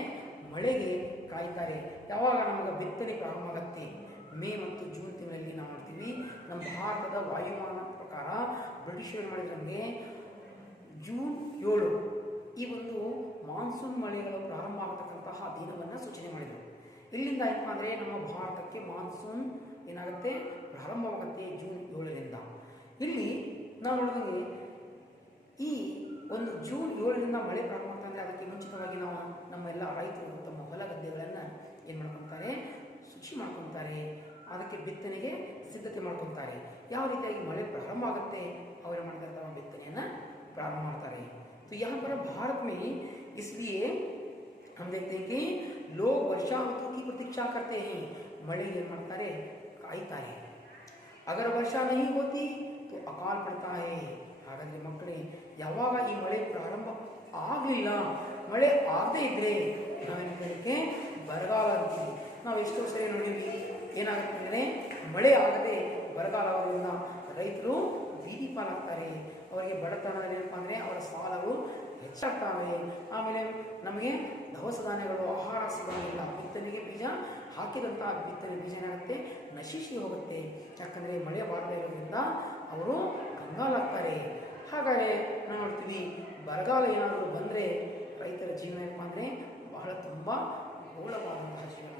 ಮಳೆಗೆ ಕಾಯ್ತಾರೆ. ಯಾವಾಗ ನಮಗೆ ಬಿತ್ತನೆ ಪ್ರಾರಂಭ ಆಗುತ್ತೆ, ಮೇ ಮತ್ತು ಜೂನ್ ತಿಂಗಳಲ್ಲಿ ನಾವು ಮಾಡ್ತೀವಿ. ನಮ್ಮ ಭಾರತದ ವಾಯುಮಾನ ಪ್ರಕಾರ ಬ್ರಿಟಿಷರು ಮಾಡಿದಂಗೆ ಜೂನ್ 7 ಈ ಒಂದು ಮಾನ್ಸೂನ್ ಮಳೆಗಳು ಪ್ರಾರಂಭ ಆಗತಕ್ಕಂತಹ ದಿನವನ್ನು ಸೂಚನೆ ಮಾಡಿದರು. ಇಲ್ಲಿಂದ ಏನಪ್ಪ ಅಂದರೆ ನಮ್ಮ ಭಾರತಕ್ಕೆ ಮಾನ್ಸೂನ್ ಏನಾಗುತ್ತೆ, ಪ್ರಾರಂಭವಾಗುತ್ತೆ ಜೂನ್ 7ರಿಂದ. ಇಲ್ಲಿ ನಾವು ನೋಡಿದಂಗೆ ಈ ಒಂದು ಜೂನ್ 7ರಿಂದ ಮಳೆ ಪ್ರಾರಂಭ ಆಗ್ತಂದರೆ ಅದಕ್ಕೆ ಮುಂಚಿತವಾಗಿ ನಾವು ನಮ್ಮೆಲ್ಲ ರೈತರು ತಮ್ಮ ಹೊಲ ಗದ್ದೆಗಳನ್ನು ಏನು ಮಾಡ್ಕೊತಾರೆ, ಶುಚಿ ಮಾಡ್ಕೊತಾರೆ, ಅದಕ್ಕೆ ಬಿತ್ತನೆಗೆ ಸಿದ್ಧತೆ ಮಾಡ್ಕೊತಾರೆ. ಯಾವ ರೀತಿಯಾಗಿ ಮಳೆ ಪ್ರಾರಂಭ ಆಗುತ್ತೆ ಅವರು ಮಾಡ್ತಾರೆ, ತಮ್ಮ ಬಿತ್ತನೆಯನ್ನು प्रारंभ करता है. तो यहाँ पर भारत में इसलिए हम देखते हैं कि लोग वर्षा ऋतु की प्रतीक्षा करते हैं. मಳೆ ಮಾಡ್ತಾರೆ, ಕಾಯ್ತಾರೆ. अगर वर्षा नहीं होती तो अकाल पड़ता है. ಹಾಗಾದರೆ ಮಕ್ಕಳೇ, ಯಾವಾಗ ಈ ಮಳೆ ಪ್ರಾರಂಭ ಆಗಲಿಲ್ಲ, ಮಳೆ ಆಗದೇ ಇದ್ರೆ ನಾವೇನಕ್ಕೆ ಬರಗಾಲ ಅಂತೀವಿ. ನಾವು ಎಷ್ಟೋ ಸರಿ ನೋಡಿದ್ವಿ, ಏನಾಗುತ್ತೆ ಅಂದರೆ ಮಳೆ ಆಗದೆ ಬರಗಾಲ ಆಗೋದ್ರಿಂದ ರೈತರು ಬೀದಿ ಪಾಲಾಗ್ತಾರೆ. ಅವರಿಗೆ ಬಡತನದಲ್ಲಿ ಏನಪ್ಪ ಅಂದರೆ ಅವರ ಸಾಲಗಳು ಹೆಚ್ಚಾಗ್ತವೆ. ಆಮೇಲೆ ನಮಗೆ ದವಸ ಧಾನ್ಯಗಳು, ಆಹಾರ ಸಿಗೋದಿಲ್ಲ. ಬಿತ್ತನೆಗೆ ಬೀಜ ಹಾಕಿದಂಥ ಬಿತ್ತನೆ ಬೀಜ ಏನಾಗುತ್ತೆ, ನಶಿಸಿ ಹೋಗುತ್ತೆ. ಯಾಕಂದರೆ ಮಳೆ ಬಾರದೇ ಇರೋದ್ರಿಂದ ಅವರು ಕಂಗಾಲಾಗ್ತಾರೆ. ಹಾಗಾದರೆ ನಾವು ನೋಡ್ತೀವಿ, ಬರಗಾಲ ಏನಾದರೂ ಬಂದರೆ ರೈತರ ಜೀವನ ಏನಪ್ಪ ಅಂದರೆ ಬಹಳ ತುಂಬ ಘೋರವಾದಂತಹ ಜೀವನ.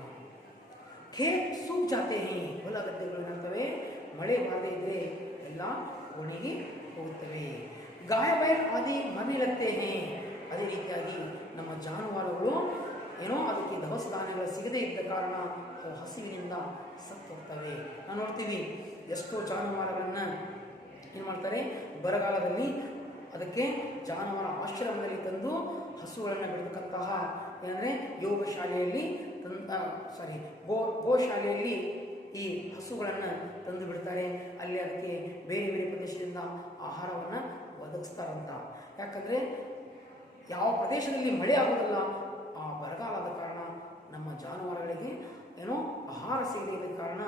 ಖೇತ್ ಸೂಕ್ ಜಾತೆ ಹೇ. ಹೊಲ ಗದ್ದೆಗಳು ಏನಾಗ್ತವೆ, ಮಳೆ ಬಾರದೇ ಇದ್ದರೆ ಎಲ್ಲ ಒಣಗಿ ಹೋಗುತ್ತವೆ. ಗಾಯ ಬೈಲ್ ಆದಿ ಮನೆಯಲ್ಲೇ ಹೇ. ಅದೇ ರೀತಿಯಾಗಿ ನಮ್ಮ ಜಾನುವಾರುಗಳು ಏನೋ ಅದಕ್ಕೆ ದವಸ ಧಾನ್ಯಗಳು ಸಿಗದೇ ಇದ್ದ ಕಾರಣ ಅವು ಹಸಿವಿನಿಂದ ಸತ್ತು ಹೋಗ್ತವೆ. ನಾವು ನೋಡ್ತೀವಿ, ಎಷ್ಟೋ ಜಾನುವಾರುಗಳನ್ನ ಏನು ಮಾಡ್ತಾರೆ, ಬರಗಾಲದಲ್ಲಿ ಅದಕ್ಕೆ ಜಾನುವಾರ ಆಶ್ರಮದಲ್ಲಿ ತಂದು ಹಸುಗಳನ್ನು ಬಿಡತಕ್ಕಂತಹ ಏನಂದರೆ ಯೋಗ ಶಾಲೆಯಲ್ಲಿ ಗೋಶಾಲೆಯಲ್ಲಿ ಈ ಹಸುಗಳನ್ನು ತಂದು ಬಿಡ್ತಾರೆ. ಅಲ್ಲಿ ಅದಕ್ಕೆ ಬೇರೆ ಬೇರೆ ಪ್ರದೇಶದಿಂದ ಆಹಾರವನ್ನು ಒದಗಿಸ್ತಾರಂತ. ಯಾಕಂದರೆ ಯಾವ ಪ್ರದೇಶದಲ್ಲಿ ಮಳೆ ಆಗೋದಿಲ್ಲ, ಆ ಬರಗಾಲದ ಕಾರಣ ನಮ್ಮ ಜಾನುವಾರುಗಳಿಗೆ ಏನೋ ಆಹಾರ ಸಿಗದ ಕಾರಣ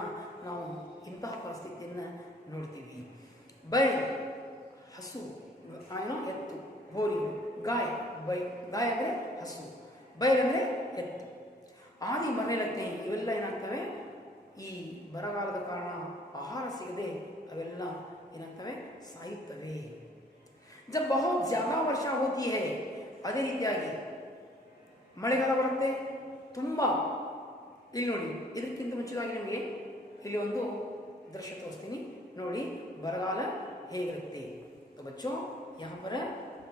ನಾವು ಇಂತಹ ಪರಿಸ್ಥಿತಿಯನ್ನು ನೋಡ್ತೀವಿ. ಬೈ ಹಸು, ಏನೋ ಎತ್ತು, ಹೋರಿ, ಗಾಯ. ಗಾಯ ಅಂದರೆ ಹಸು, ಬೈಲ್ ಅಂದರೆ ಎತ್ತು. ಆದಿ ಮನೆಯಲ್ಲತ್ತೆ ಇವೆಲ್ಲ ಏನಾಗ್ತವೆ, ಈ ಬರಗಾಲದ ಕಾರಣ ಆಹಾರ ಸಿಗದೆ ಅವೆಲ್ಲ ಏನಾಗ್ತವೆ, ಸಾಯುತ್ತವೆ. ಜಬ್ ಬಹುತ್ ಜ್ಯಾದಾ ವರ್ಷ ಹೋತಿ ಹೈ. ಅದೇ ರೀತಿಯಾಗಿ ಮಳೆಗಾಲ ಬರುತ್ತೆ ತುಂಬ. ಇಲ್ಲಿ ನೋಡಿ, ಇದಕ್ಕಿಂತ ಮುಂಚಿತವಾಗಿ ನಿಮಗೆ ಇಲ್ಲಿ ಒಂದು ದೃಶ್ಯ ತೋರಿಸ್ತೀನಿ ನೋಡಿ, ಬರಗಾಲ ಹೇಗಿರುತ್ತೆ. तो बच्चों यहाँ पर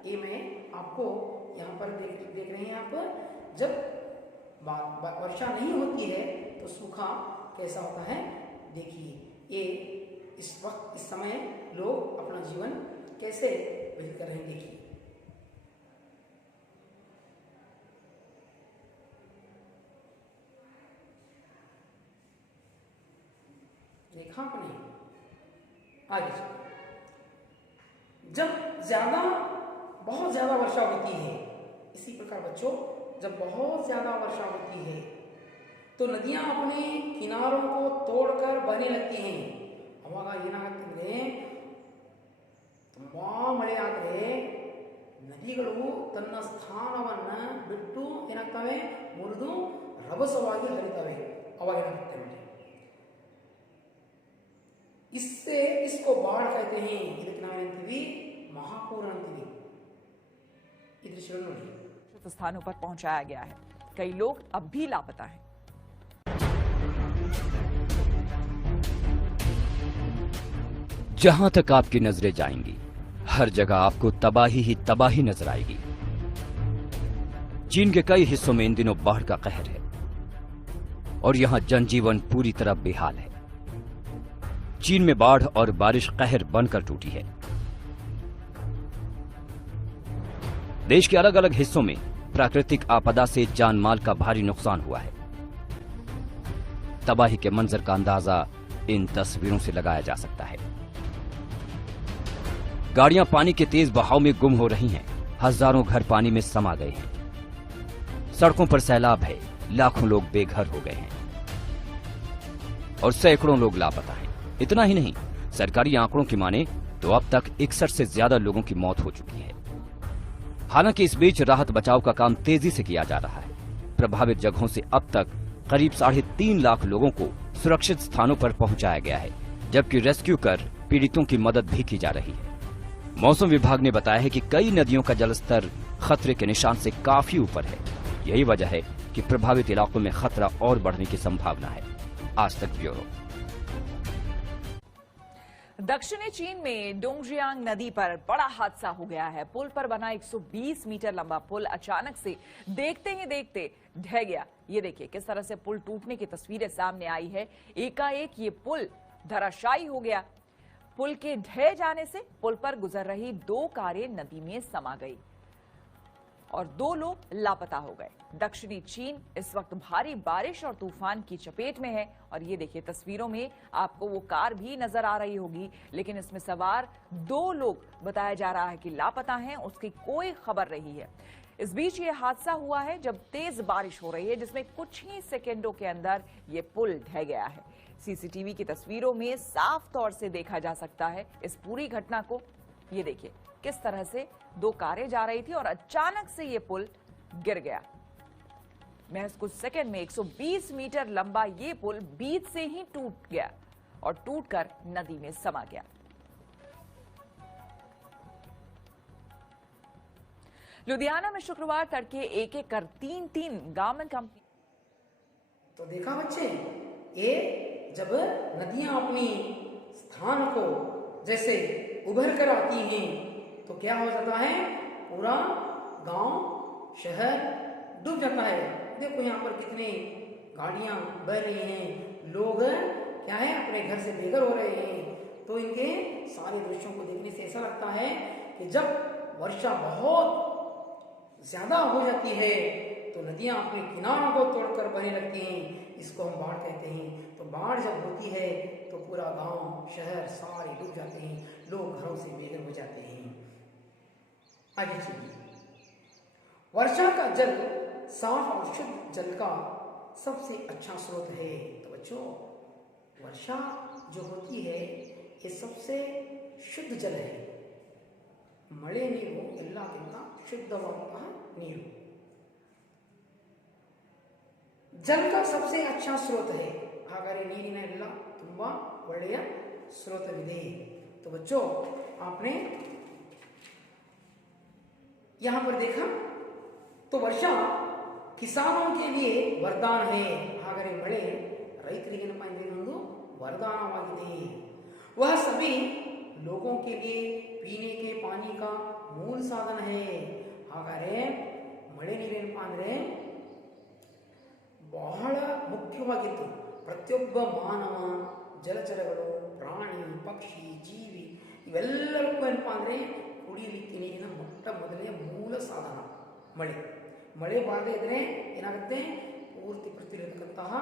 ये मैं आपको यहाँ पर देख रहे हैं आप, जब वर्षा नहीं होती है तो सूखा कैसा होता है. देखिए, ये इस वक्त इस समय लोग अपना जीवन कैसे व्यतीत कर रहे हैं. देखिए, देखा कि नहीं. आगे जब बहुत ज्यादा वर्षा होती है, इसी प्रकार बच्चों जब बहुत ज्यादा वर्षा होती है तो नदियां अपने किनारों को तोड़कर बहने लगती हैं. ಅವಾಗ ಏನಾಗುತ್ತಂದ್ರೆ ತುಂಬಾ ಮಳೆ ಆದರೆ ನದಿಗಳು ತನ್ನ ಸ್ಥಾನವನ್ನು ಬಿಟ್ಟು ಏನಾಗ್ತವೆ, ಮುರಿದು ರಭಸವಾಗಿ ಹರಿತವೆ. ಅವಾಗ ಏನಾಗುತ್ತೆ ನೋಡಿ, इससे इसको बाढ़ कहते हैं. ಇದಕ್ಕೆ ನಾವು ಏನಂತೀವಿ, महापूर अंतीवी. ಈ ದೃಶ್ಯವನ್ನು ನೋಡಿ. स्थानों पर पहुंचाया गया है. कई लोग अब भी लापता हैं. जहां तक आपकी नजरें जाएंगी, हर जगह आपको तबाही ही तबाही नजर आएगी. चीन के कई हिस्सों में इन दिनों बाढ़ का कहर है और यहां जनजीवन पूरी तरह बेहाल है. चीन में बाढ़ और बारिश कहर बनकर टूटी है. देश के अलग अलग हिस्सों में प्राकृतिक आपदा से जान माल का भारी नुकसान हुआ है। तबाही के मंजर का अंदाजा इन तस्वीरों से लगाया जा सकता है। गाड़ियां पानी के तेज बहाव में गुम हो रही हैं। हजारों घर पानी में समा गए हैं। सड़कों पर सैलाब है। लाखों लोग बेघर हो गए हैं और सैकड़ों लोग लापता हैं। इतना ही नहीं, सरकारी आंकड़ों की माने तो अब तक 61 से ज्यादा लोगों की मौत हो चुकी है। हालांकि इस बीच राहत बचाव का काम तेजी से किया जा रहा है। प्रभावित जगहों से अब तक करीब 3.5 लाख लोगों को सुरक्षित स्थानों पर पहुंचाया गया है, जबकि रेस्क्यू कर पीड़ितों की मदद भी की जा रही है। मौसम विभाग ने बताया है कि कई नदियों का जलस्तर खतरे के निशान से काफी ऊपर है। यही वजह है कि प्रभावित इलाकों में खतरा और बढ़ने की संभावना है। आज तक ब्यूरो। दक्षिणी चीन में डोंगजियांग नदी पर बड़ा हादसा हो गया है। पुल पर बना 120 मीटर लंबा पुल अचानक से देखते ही देखते ढह गया। ये देखिए किस तरह से पुल टूटने की तस्वीरें सामने आई है। एकाएक ये पुल धराशायी हो गया। पुल के ढह जाने से पुल पर गुजर रही 2 कारें नदी में समा गई और 2 लोग लापता हो गए। दक्षिणी चीन इस वक्त भारी बारिश और तूफान की चपेट में है और ये देखिए तस्वीरों में आपको वो कार भी नजर आ रही होगी, लेकिन इसमें सवार 2 लोग बताया जा रहा है कि लापता हैं, उसकी कोई खबर नहीं है। इस बीच ये हादसा हुआ है जब तेज बारिश हो रही है, जिसमें कुछ ही सेकेंडों के अंदर ये पुल ढह गया है। सीसीटीवी की तस्वीरों में साफ तौर से देखा जा सकता है इस पूरी घटना को। ये देखिए किस तरह से 2 कारें जा रही थी और अचानक से ये पुल गिर गया। महज कुछ सेकंड में 120 मीटर लंबा ये पुल बीच से ही टूट गया और टूटकर नदी में समा गया। लुधियाना में शुक्रवार तड़के एक-एक कर 3 गारमेंट कंपनी। तो देखा बच्चे, ये जब नदियां अपनी स्थान को जैसे उभर कर आती हैं तो क्या हो जाता है, पूरा गांव शहर डूब जाता है। देखो यहाँ पर कितनी गाड़ियां बह रही हैं, लोग क्या है अपने घर से बेघर हो रहे हैं। तो इनके सारे दृश्यों को देखने से ऐसा लगता है कि जब वर्षा बहुत ज्यादा हो जाती है तो नदियां अपने किनारों को तोड़कर बहने लगती हैं। इसको हम बाढ़ कहते हैं। तो बाढ़ जब होती है तो पूरा गांव शहर सारे डूब जाते हैं, लोग घरों से बेघर हो जाते हैं। आगे चलिए। वर्षा का जल साफ और शुद्ध जल का सबसे अच्छा स्रोत है। तो बच्चों, वर्षा जो होती है ये सबसे शुद्ध जल है। ಮಳೆ ನೀರು ಎಲ್ಲಕ್ಕಿಂತ ಶುದ್ಧವಾದಂತಹ ನೀರು। जल का सबसे अच्छा स्रोत है। ಹಾಗಾದರೆ ನೀರಿನ ಎಲ್ಲ ತುಂಬಾ ಒಳ್ಳೆಯ स्रोतविದೆ। तो बच्चों, आपने यहां पर देखा तो वर्षा किसानों के लिए वरदान है। ಹಾಗಾದರೆ ಮಳೆ ರೈತರಿಗೆ ಏನಪ್ಪಾ ಅಂದ್ರೆ ಒಂದು वरदानವಾಗಿದೆ। वह सभी लोगों के लिए पीने के पानी का मूल साधन है। ಹಾಗಾದರೆ ಮಳೆ ನೀರೇನಪ್ಪಾ ಅಂದ್ರೆ ಬಹಳ ಮುಖ್ಯವಾಗಿತ್ತು। ಪ್ರತಿಯೊಬ್ಬ ಮಾನವ, ಜಲಚರಗಳು, ಪ್ರಾಣಿ, ಪಕ್ಷಿ, ಜೀವಿ ಇವೆಲ್ಲರಿಗೂ ಏನಪ್ಪಾ ಅಂದ್ರೆ ಕುಡಿಯಲಿಕ್ಕೆ ನೀರಿನ ಮೊಟ್ಟ ಮೊದಲನೇ ಮೂಲ ಸಾಧನ ಮಳೆ। ಮಳೆ ಬಾರದೇ ಇದ್ರೆ ಏನಾಗುತ್ತೆ, ಪೂರ್ತಿ ಪೃಥ್ವಿಯಲ್ಲಿರತಕ್ಕಂತಹ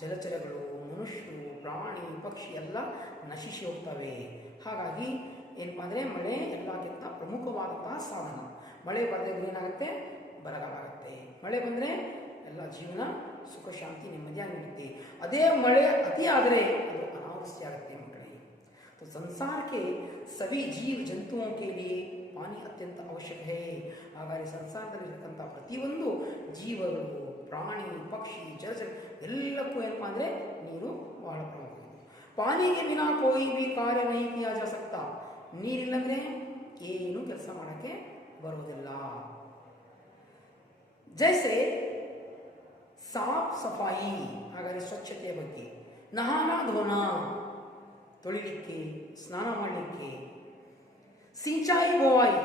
ಜಲಚರಗಳು, ಮನುಷ್ಯರು, ಪ್ರಾಣಿ, ಪಕ್ಷಿ ಎಲ್ಲ ನಶಿಸಿ ಹೋಗ್ತವೆ। ಹಾಗಾಗಿ ಏನಪ್ಪಾ ಅಂದ್ರೆ ಮಳೆ ಎಲ್ಲಕ್ಕಿಂತ ಪ್ರಮುಖವಾದಂತಹ ಸಾಧನ। ಮಳೆ ಬರದೇ ಇದ್ರೆ ಏನಾಗುತ್ತೆ, ಬರಗಾಲ ಆಗುತ್ತೆ। ಮಳೆ ಬಂದ್ರೆ ಎಲ್ಲ ಜೀವನ ಸುಖ ಶಾಂತಿ ನೆಮ್ಮದಿಯಾಗಿರುತ್ತೆ। ಅದೇ ಮಳೆ ಅತಿ ಆದರೆ ಅದು ಅನಾವೃಷ್ಟಿ ಆಗುತ್ತೆ ಮಕ್ಕಳೇ। तो संसार के सभी जीव जंतुओं के लिए पानी अत्यंत आवश्यक है। ಹಾಗಾದರೆ ಸಂಸಾರದಲ್ಲಿರತಕ್ಕಂಥ ಪ್ರತಿಯೊಂದು ಜೀವಗಳು, ಪ್ರಾಣಿ, ಪಕ್ಷಿ, ಜಲಚರ ಎಲ್ಲಕ್ಕೂ ಏನಪ್ಪಾ ಅಂದ್ರೆ ನೀರು ಬಹಳ ಪ್ರಮುಖ। पानी के बिना कोई भी कार्य नहीं किया जा सकता। ನೀರಿಲ್ಲಂದ್ರೆ ಏನು ಕೆಲಸ ಮಾಡಕ್ಕೆ ಬರುವುದಿಲ್ಲ। जैसे साफ सफाई, ಹಾಗಾದರೆ ಸ್ವಚ್ಛತೆಯ ಬಗ್ಗೆ, ನಹಾನಾ ಧೋನಾ ತೊಳಿಲಿಕ್ಕೆ, ಸ್ನಾನ ಮಾಡಲಿಕ್ಕೆ, ಸಿಂಚಾಯಿ ಬೋವಾಯಿ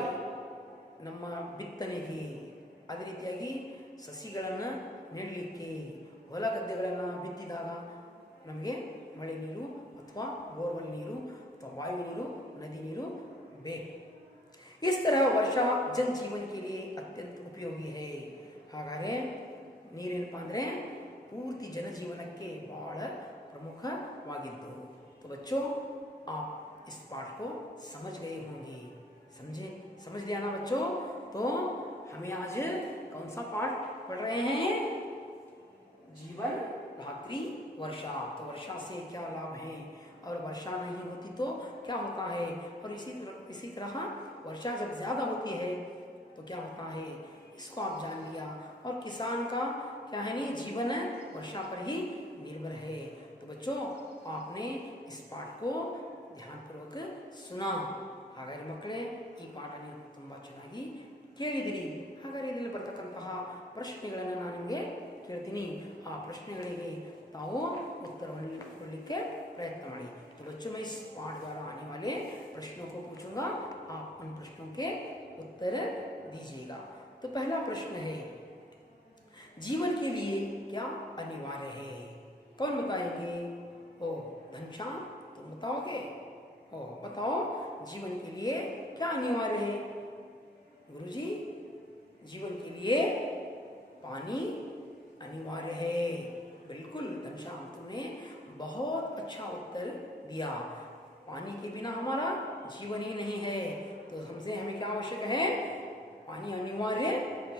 ನಮ್ಮ ಬಿತ್ತನೆಗೆ, ಅದೇ ರೀತಿಯಾಗಿ ಸಸಿಗಳನ್ನು ನೆಡಲಿಕ್ಕೆ, ಹೊಲ ಗದ್ದೆಗಳನ್ನು ಬಿತ್ತಿದಾಗ ನಮಗೆ ಮಳೆ ನೀರು ಅಥವಾ ಬೋರ್ವೆಲ್ ನೀರು ಅಥವಾ ವಾಯು ನೀರು, ನದಿ ನೀರು ಬೇಕು। इस तरह वर्षा जनजीवन के लिए अत्यंत उपयोगी है। ಹಾಗಾದ್ರೆ ನೀರೇನಪ್ಪ ಅಂದ್ರೆ ಪೂರ್ತಿ ಜನಜೀವನಕ್ಕೆ ಬಹಳ ಪ್ರಮುಖವಾಗಿದ್ದು। तो बच्चों आप इस पाठ को समझ गए होंगे, समझ लिया ना बच्चों। तो हमें आज कौन सा पाठ पढ़ रहे हैं? जीवन धात्री वर्षा। तो वर्षा से क्या लाभ है और वर्षा नहीं होती तो क्या होता है, और इसी तरह वर्षा जब ज्यादा होती है तो क्या होता है, इसको आप जान लिया। और किसान का क्या है नहीं, जीवन वर्षा पर ही निर्भर है। तो बच्चों आपने इस पाठ को ಧ್ಯಾನಪೂರ್ವಕ ಸುನಾ। ಹಾಗಾದರೆ ಮಕ್ಕಳೇ ಈ ಪಾಠವನ್ನು ತುಂಬಾ ಚೆನ್ನಾಗಿ ಕೇಳಿದಿರಿ। ಹಾಗಾದರೆ ಇದರಲ್ಲಿ ಬರ್ತಕ್ಕಂತಹ ಪ್ರಶ್ನೆಗಳನ್ನು ನಾನು ನಿಮಗೆ ಕೇಳ್ತೀನಿ, ಆ ಪ್ರಶ್ನೆಗಳಿಗೆ ತಾವು उत्तरವನ್ನು ಕೊಡಲಿಕ್ಕೆ प्रयत्न ಮಾಡಿ। तो बच्चों मैं इस पाठ द्वारा आने वाले प्रश्नों को पूछूंगा, आप उन प्रश्नों के उत्तर दीजिएगा। तो पहला प्रश्न है, जीवन के लिए क्या अनिवार्य है? कौन बताएंगे? ओ घनश्याम तुम बताओगे? ओ बताओ, जीवन के लिए क्या अनिवार्य है? गुरुजी जीवन के लिए पानी अनिवार्य है। बिल्कुल घनश्याम तुमने बहुत अच्छा उत्तर दिया। पानी के बिना हमारा जीवन ही नहीं है, तो हमसे हमें क्या आवश्यक है? पानी अनिवार्य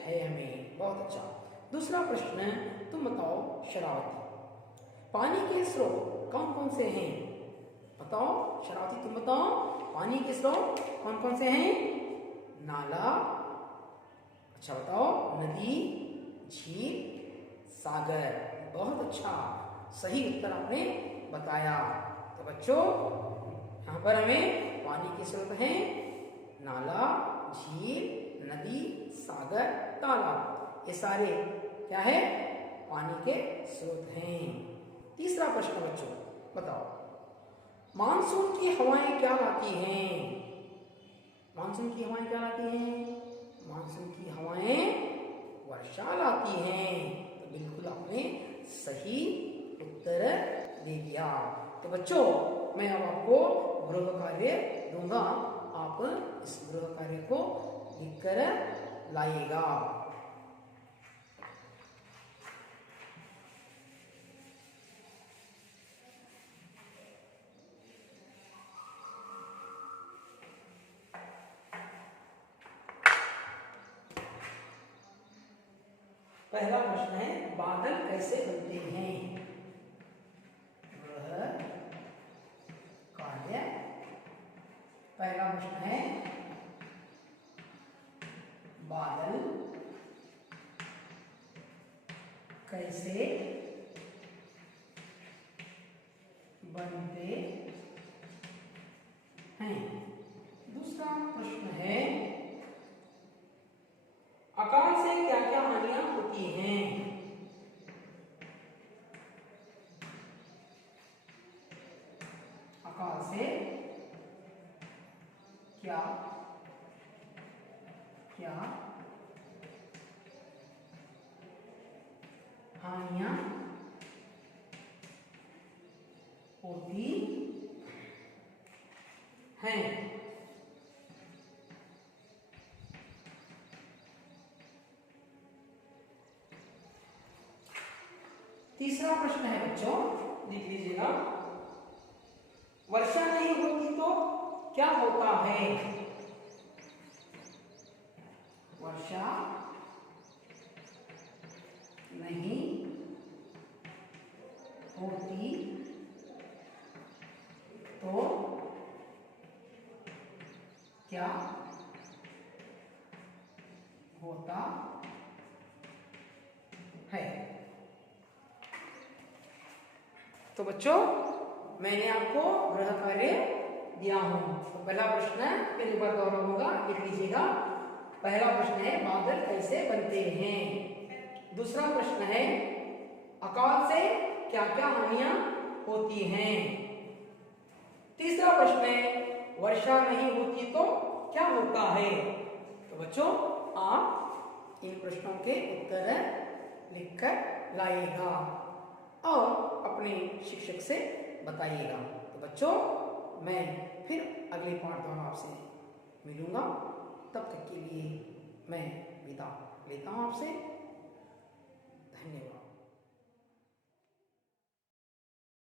है हमें। बहुत अच्छा। दूसरा प्रश्न, तुम बताओ शरावती, पानी के स्रोत कौन कौन से हैं? बताओ शरावती, तुम बताओ पानी के स्रोत कौन कौन से हैं? नाला, अच्छा बताओ, नदी, झील, सागर। बहुत अच्छा, सही उत्तर आपने बताया। तो बच्चों यहाँ पर हमें पानी के स्रोत हैं नाला, झील, नदी, सागर, तालाब, ये सारे क्या है? पानी के स्रोत हैं। तीसरा प्रश्न बच्चों बताओ, मानसून की हवाएं क्या लाती हैं? मानसून की हवाएं क्या लाती हैं? मानसून की हवाएं वर्षा लाती हैं। तो बिल्कुल आपने सही उत्तर दे दिया। तो बच्चों मैं अब आपको गृह कार्य दूंगा, आप इस गृह कार्य को लिखकर लाइएगा। पहला प्रश्न है, बादल कैसे बनते हैं? गृह कार्य पहला प्रश्न है, बादल कैसे बनते हैं? दूसरा प्रश्न है, अकाल से क्या क्या हानियां होती हैं? अकाल से क्या क्या हानियां होती हैं? तीसरा प्रश्न है बच्चों, लिख लीजिएगा, वर्षा नहीं होती तो क्या होता है? वर्षा नहीं होती तो क्या होता है? तो बच्चों मैंने आपको गृह कार्य दिया हूं। तो पहला प्रश्न फिर एक बार दोहराऊंगा, लिख लीजिएगा। पहला प्रश्न है, बादल कैसे बनते हैं? दूसरा प्रश्न है, अकाल से क्या क्या हानियां होती हैं? तीसरा प्रश्न है, वर्षा नहीं होती तो क्या होता है? तो बच्चों आप इन प्रश्नों के उत्तर लिखकर लाइएगा और अपने शिक्षक से बताइएगा। तो बच्चों मैं फिर अगले पाठ द्वारा आपसे मिलूंगा। तब तक के लिए मैं विदा लेता हूँ आपसे।